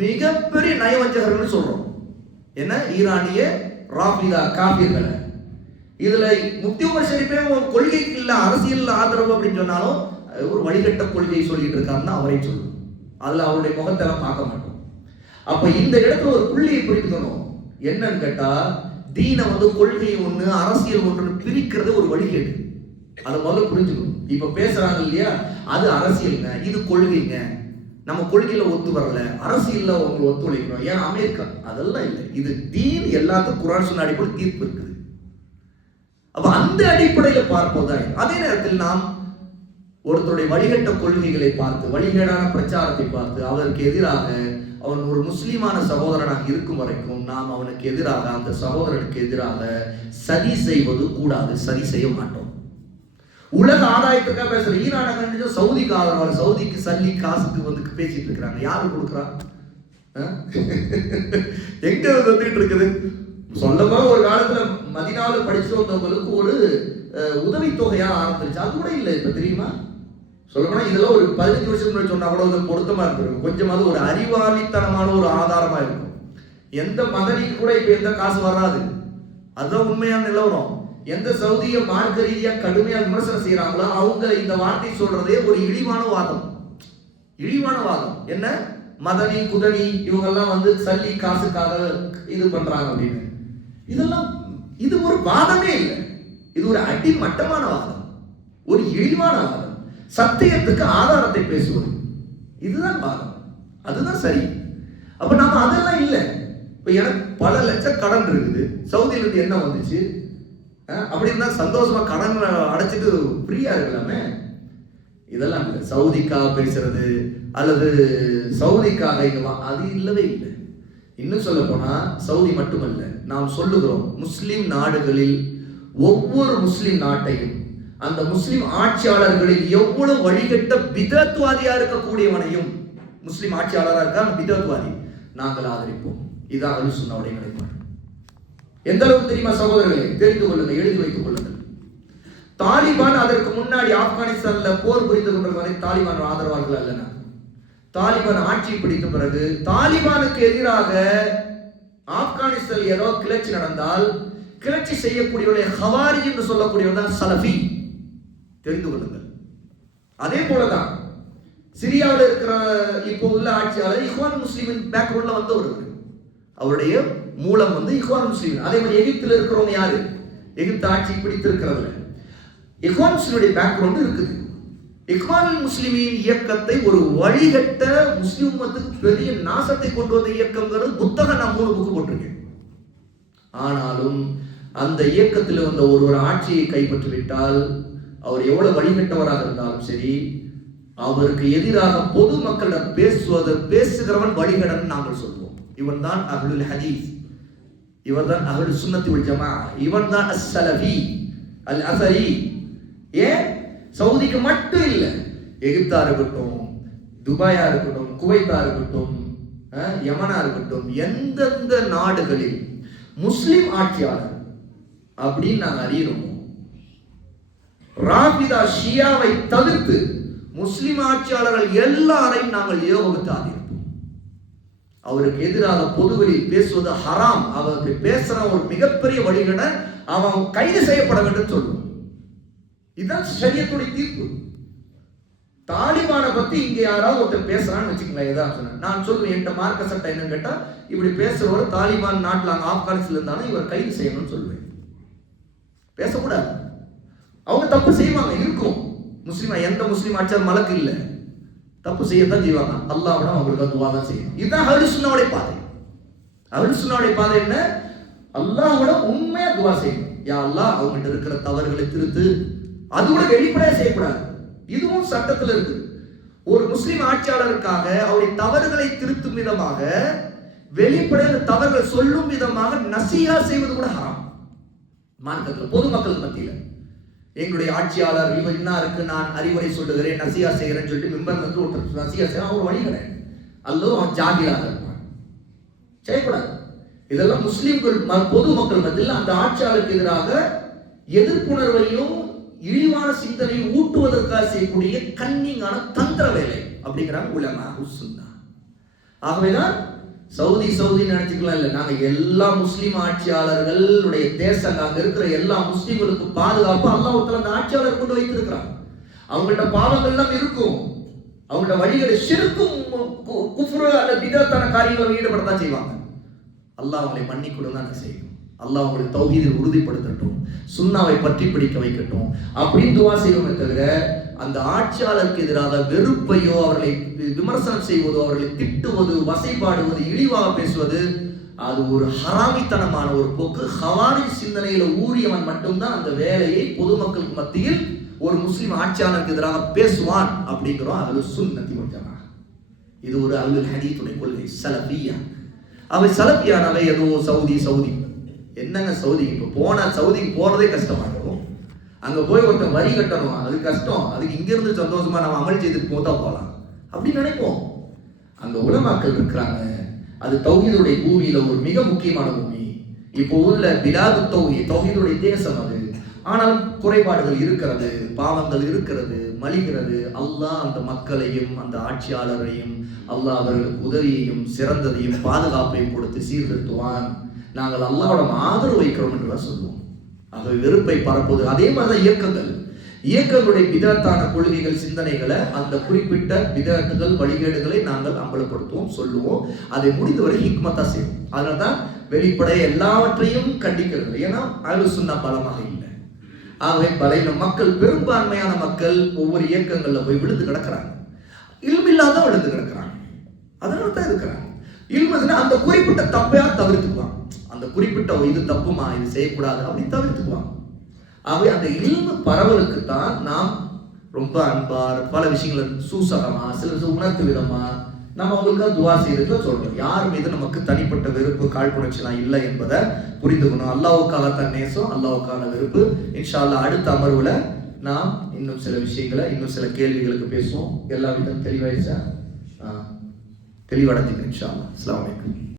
மிகப்பெரிய நயவஞ்சகர்கள் சொல்றோம். என்ன, ஈரானிய ராபிதா காபிர்களை. இதுல முஃப்தி உமர் ஷரீஃபே கொள்கைக்கு இல்ல அரசியல் ஆதரவு அப்படின்னு சொன்னாலும் ஒரு வழிகட்ட கொள்கையை சொல்லிட்டு இருக்காருன்னு அவரை சொல்லும். அதுல அவருடைய முகத்தை பார்க்க மாட்டோம். அப்ப இந்த இடத்துல ஒரு புள்ளியை புரிஞ்சுக்கணும். என்னன்னு கேட்டா, தீனை வந்து கொள்கை ஒண்ணு அரசியல் ஒன்று பிரிக்கிறது ஒரு வழிகேடு. அதை முதல்ல புரிஞ்சுக்கணும். இப்ப பேசுறாங்க இல்லையா, அது அரசியலுங்க, இது கொள்கைங்க, நம்ம கொள்கையில ஒத்து வரல, அரசியல்ல அவங்க ஒத்துழைக்கணும், ஏன் அமெரிக்கா, அதெல்லாம் இல்லை. இது தீன், எல்லாத்துக்கும் குர்ஆன் சுன்னா அடிப்படையில் தீர்ப்பு இருக்குது. அப்ப அந்த அடிப்படையில பார்ப்பதுதான். அதே நேரத்தில் நாம் ஒருத்தருடைய வழிகட்ட கொள்கைகளை பார்த்து, வழிகேடான பிரச்சாரத்தை பார்த்து, அவருக்கு எதிராக, அவன் ஒரு முஸ்லிமான சகோதரனாக இருக்கும் வரைக்கும் நாம் அவனுக்கு எதிராக, அந்த சகோதரனுக்கு எதிராக சதி செய்வது கூடாது, சதி செய்ய மாட்டோம். உலக ஆதாயத்துக்காக பேசுற ஈரான கண்டிப்பா சவுதிக்கு ஆதரவாக, சவுதிக்கு சல்லி காசுக்கு வந்து பேசிட்டு இருக்கிறாங்க. யாரு கொடுக்குறா? எங்க வந்துட்டு இருக்குது? சொல்லப்போ ஒரு காலத்துல மதீனாவுல படிச்சுட்டு வந்தவங்களுக்கு ஒரு உதவித்தொகையா ஆரம்பிச்சு, அது கூட இல்லை இப்ப, தெரியுமா? சொல்லப்போனா இதெல்லாம் ஒரு 15 வருஷம் முன்னாடி சொன்னா கூட ஒரு பொருத்தமா இருக்கும். கொஞ்சமாவது ஒரு அறிவாளித்தனமான ஒரு ஆதாரமா இருக்கும். எந்த மதனிக்கு கூட இப்ப எந்த காசு வராது, அதுதான் உண்மையான நிலவரம். எந்த சவுதிய மார்க்க ரீதியா கடுமையா விமர்சனம் செய்யறாங்களோ அவங்க இந்த வார்த்தை சொல்றதே ஒரு இழிவான வாதம். இழிவான வாதம் என்ன, மதனி குதனி இவங்கெல்லாம் வந்து சல்லி காசுக்காக இது பண்றாங்க அப்படின்னு. இதெல்லாம் இது ஒரு வாதமே இல்லை, இது ஒரு அடிமட்டமான வாதம், ஒரு இழிவான வாதம். சத்தியத்துக்கு ஆதாரத்தை பேசுவது, இதுதான் வாதம், அதுதான் சரி. அப்ப நாம அதெல்லாம் இல்லை. இப்ப எனக்கு பல லட்சம் கடன் இருக்குது, சவுதியில இருந்து என்ன வந்துச்சு, அப்படி இருந்தா சந்தோஷமா கடன் அடைச்சிட்டு ஃப்ரீயா இருக்கலாமே. இதெல்லாம் இல்லை. சவுதிக்காக பேசுறது அல்லது சவுதிக்காக அது இல்லவே இல்லை. இன்னும் சொல்ல போனா சவுதி மட்டுமல்ல, நாம் சொல்லுகிறோம் முஸ்லிம் நாடுகளில் ஒவ்வொரு முஸ்லிம் நாட்டையும் அந்த முஸ்லிம் ஆட்சியாளர்களில் எவ்வளவு வழிகட்ட பிதத்வாதியா இருக்கக்கூடியவனையும், முஸ்லிம் ஆட்சியாளராக இருக்கா பிதத்வாதி, நாங்கள் ஆதரிப்போம். இதான் அஹ்லுஸ் சுன்னாவுடைய நிலைப்பாடு. எந்த அளவுக்கு தெரியுமா சகோதரர்களே? தெரிந்து கொள்ளுங்கள், எழுதி வைத்துக் கொள்ளுங்கள். தாலிபான் அதற்கு முன்னாடி ஆப்கானிஸ்தான்ல போர் புரிந்து கொண்டிருந்தவரை தாலிபான் ஆதரவாளர்கள் அல்ல. தாலிபான் ஆட்சி பிடித்த பிறகு தாலிபானுக்கு எதிராக ஆப்கானிஸ்தான் ஏதோ கிளர்ச்சி நடந்தால் கிளர்ச்சி செய்யக்கூடியவர்களை ஹவாரிஜ் என்று சொல்லக்கூடியவர் தான் சலஃபி. தெரிந்து கொள்ளுங்கள். அதே போலதான் சிரியாவில் இருக்கிற இப்போ உள்ள ஆட்சியாளர் இஹ்வான் முஸ்லிமின் பேக்ரவுண்ட்ல வந்து வருவார். அவருடைய மூலம் வந்து இஹ்வான் முஸ்லிம். அதே மாதிரி எகிப்தில் இருக்கிறவங்க யாரு, எகிப்து ஆட்சி பிடித்திருக்கிறதுல இஹ்வான் முஸ்லிமுடைய பேக்ரவுண்ட் இருக்குது. இஹ்வான் முஸ்லிமின் இயக்கத்தை ஒரு வழிகட்ட முஸ்லிம் உம்மத்துக்கு பெரிய நாசத்தை கொண்டு வந்த இயக்கங்கிறது புத்தகம் நான் 3 புக்கு போட்டிருக்கேன். ஆனாலும் அந்த இயக்கத்தில் வந்த ஒரு ஆட்சியை கைப்பற்றி விட்டால் அவர் எவ்வளவு வழிகட்டவராக இருந்தாலும் சரி, அவருக்கு எதிராக பொது மக்களிடம் பேசுகிறவன் வழிகடன் நாங்கள் சொல்வோம். இவன் தான் அஹ்லுல் ஹதீஸ், இவர் தான் அஹ்லுஸ் சுன்னத்தி வல் ஜமாஅ, இவன் தான் அஸ்-ஸலஃபி அல் அஸரி. ஏன் சவுதிக்கு மட்டும் இல்லை, எகிப்தா இருக்கட்டும், துபாயா இருக்கட்டும், குவைத்தா இருக்கட்டும், யமனா இருக்கட்டும், எந்தெந்த நாடுகளில் முஸ்லிம் ஆட்சியாளர் அப்படின்னு நாங்கள் அறியணுமோ, ராபிதா ஷியாவை தவிர்த்து முஸ்லிம் ஆட்சியாளர்கள் எல்லாரையும் நாங்கள் ஏகோபித்து ஆதரிப்போம். அவருக்கு எதிராக பொதுவெளியில் பேசுவது ஹராம், அவருக்கு பேசுற ஒரு மிகப்பெரிய வழிகட, அவன் கைது செய்யப்பட வேண்டும் சொல்லுவோம். இதுதான் ஷரியத்துடைய தீர்ப்பு. தாலிபானை பத்தி இங்க யாராவது ஒருத்தர் பேசுறான்னு வச்சுக்கலாம், ஏதாவது நான் சொல்லுவேன், என்கிட்ட மார்க்க சட்டம் என்னன்னு கேட்டா, இப்படி பேசுறவர் தாலிபான் நாட்டில் அங்க ஆப்கானிஸ்தான்ல இருந்தாலும் இவர் கைது செய்யணும்னு சொல்லுவேன். பேசக்கூடாது. அவங்க தப்பு செய்வாங்க, இருக்கும். முஸ்லீம் எந்த முஸ்லீம் ஆட்சியார் மலக்கு இல்லை, தப்பு செய்யத்தான் செய்வாங்க. அல்லாஹ்விட அவங்களுக்கு துவா தான் செய்யணும். இதுதான் அஹ்லுஸ் சுன்னவுடைய பாதை. அஹ்லுஸ் சுன்னவுடைய பாதை என்ன? அல்லாஹ்விட உண்மையா துவா செய்யணும். யா அல்லாஹ், அவங்ககிட்ட இருக்கிற தவறுகளை திருத்து. அது கூட வெளிப்படையா செய்யக்கூடாது. இதுவும் சட்டத்தில் இருக்கு. ஒரு முஸ்லிம் ஆட்சியாளருக்காக அவருடைய தவறுகளை திருத்தும் விதமாக, வெளிப்படையான தவறுகள் சொல்லும் விதமாக நசிஹா செய்வது கூட ஹராம் மார்க்கத்தில். பொதுமக்கள் மத்தியில எங்களுடைய ஆட்சியாளர் இவர் இன்னாருக்கு நான் அறிவுரை சொல்லுகிறேன், நசிஹா செய்கிறேன்னு சொல்லிட்டு மிம்பர் வந்து ஒருத்தர் நசிஹா செய்யறான், அவர் வழி கிடையாது. அல்லது அவன் ஜாகிலாக இருப்பான், செய்யக்கூடாது. இதெல்லாம் முஸ்லிம்கள் பொதுமக்கள் மத்தியில் அந்த ஆட்சியாளருக்கு எதிராக எதிர்ப்புணர்வையும் இழிவான சிந்தனையை ஊட்டுவதற்காக செய்யக்கூடிய கன்னிங்கான தந்திர வேலை அப்படிங்கிறாங்க உலமா சுன்னா. ஆகவேதான் சவுதி நினைச்சுக்கலாம் இல்லை, நாங்க எல்லா முஸ்லிம் ஆட்சியாளர்களுடைய தேசம், அங்க இருக்கிற எல்லா முஸ்லிம்களுக்கு பாதுகாப்பு அல்லாஹ் அந்த ஆட்சியாளர் கொண்டு வைத்திருக்கிறாங்க. அவங்கள்ட்ட பாவங்கள் எல்லாம் இருக்கும், அவங்கள்ட்ட வழிகளை ஷிர்க்கும் குஃப்ரு அல்லது பிதத்தான காரியங்களை ஈடுபடத்தான் செய்வாங்க. அல்லாஹ் அவங்களை மன்னிக்கூட தான் செய்யும். அல்லாஹ் அவங்களை தௌஹீதில் உறுதிப்படுத்தட்டும், சுன்னாவை பற்றி பிடிக்க வைக்கட்டும் அப்படின்னு துவா செய்வோமே தவிர, அந்த ஆட்சியாளருக்கு எதிராக வெறுப்பையோ, அவர்களை விமர்சனம் செய்வதோ, அவர்களை திட்டுவது, வசைபாடுவது, இழிவாக பேசுவது, அது ஒரு ஹராமித்தனமான ஒரு போக்கு. ஹவாரிஜ் சிந்தனையில ஊறியவன் மட்டும்தான் அந்த வேலையை பொதுமக்களுக்கு மத்தியில் ஒரு முஸ்லிம் ஆட்சியாளருக்கு எதிராக பேசுவான் அப்படிங்கிறோம். அஹ்லுஸ் சுன்னத்தி வல் ஜமாஅஹ். இது ஒரு அஹ்லுல் ஹதீஸுடைய கொள்கை, சலஃபியா. அவை சலஃபியானவை ஏதோ சவுதி என்னங்க சவுதி, இப்போ போனா சவுதிக்கு போறதே கஷ்டமா இருக்கும். அங்க போய் ஒருத்தன் வரி கட்டணும், அது கஷ்டம். அதுக்கு இங்க இருந்து சந்தோஷமா நம்ம அமல் செய்துட்டு போதா போலாம் அப்படின்னு நினைப்போம். அங்க உலமாக்கள் இருக்கிறாங்க. அது தௌஹீதுடைய பூமியில ஒரு மிக முக்கியமான பூமி. இப்போ உள்ள பிலாது தௌஹீதுடைய தேசம் அது. ஆனால் குறைபாடுகள் இருக்கிறது, பாவங்கள் இருக்கிறது, மலிகிறது. அல்லாஹ் அந்த மக்களையும் அந்த ஆட்சியாளரையும் அல்லாஹ் அவர்களுக்கு உதவியையும் சிறந்ததையும் பாதுகாப்பையும் கொடுத்து சீர்திருத்துவான். நாங்கள் அல்லாஹ்வோட ஆதரவு வைக்கிறோம் என்று சொல்லுவோம். ஆகவே வெறுப்பை பரப்புவது. அதே மாதிரிதான் இயக்கங்களுடைய பிதத்தான கொள்கைகள், சிந்தனைகளை, அந்த குறிப்பிட்ட பிதத்துகள், வழிகேடுகளை நாங்கள் அம்பலப்படுத்துவோம், சொல்லுவோம். அதை முடிந்தவரை ஹிக்மத்தா செய்வோம். அதனால்தான் வெளிப்படை எல்லாவற்றையும் கண்டிக்கிறது. ஏன்னா அஹ்லுஸ் சுன்னா பலமாக இல்லை. ஆகவே பலையின மக்கள், பெரும்பான்மையான மக்கள் ஒவ்வொரு இயக்கங்கள்ல போய் விழுந்து கிடக்கிறாங்க. இல்மில்லாத விழுந்து கிடக்கிறாங்க. அதனால தான் இருக்கிறாங்க. இல்மதுன்னா அந்த குறிப்பிட்ட தப்பையா தவிர்த்துக்குவாங்க. அந்த குறிப்பிட்ட இது தப்புமா, இது செய்யக்கூடாது அப்படின்னு தவிர்த்துக்குவாங்க. ஆகவே அந்த இல்மு பரவலுக்கு தான் நாம் ரொம்ப அன்பா பல விஷயங்களை சூசகமா, சில உணர்த்து விதமா நம்ம அவங்களுக்கு துவா செய்யறதுல சொல்றோம். யார் மீது நமக்கு தனிப்பட்ட வெறுப்பு, காழ்ப்புணர்ச்சிலாம் இல்லை என்பதை புரிந்துக்கணும். அல்லாஹ்வுக்காக தான் நேசம், அல்லாஹ்வுக்கான வெறுப்பு. இன்ஷா அல்லாஹ் அடுத்த அமர்வுல நாம் இன்னும் சில விஷயங்களை, இன்னும் சில கேள்விகளுக்கு பேசுவோம். எல்லா விதம் தெளிவாயிடுச்சா? தெளிவடைஞ்சுங்க இன்ஷா அல்லாஹ். அஸ்ஸலாமு அலைக்கும்.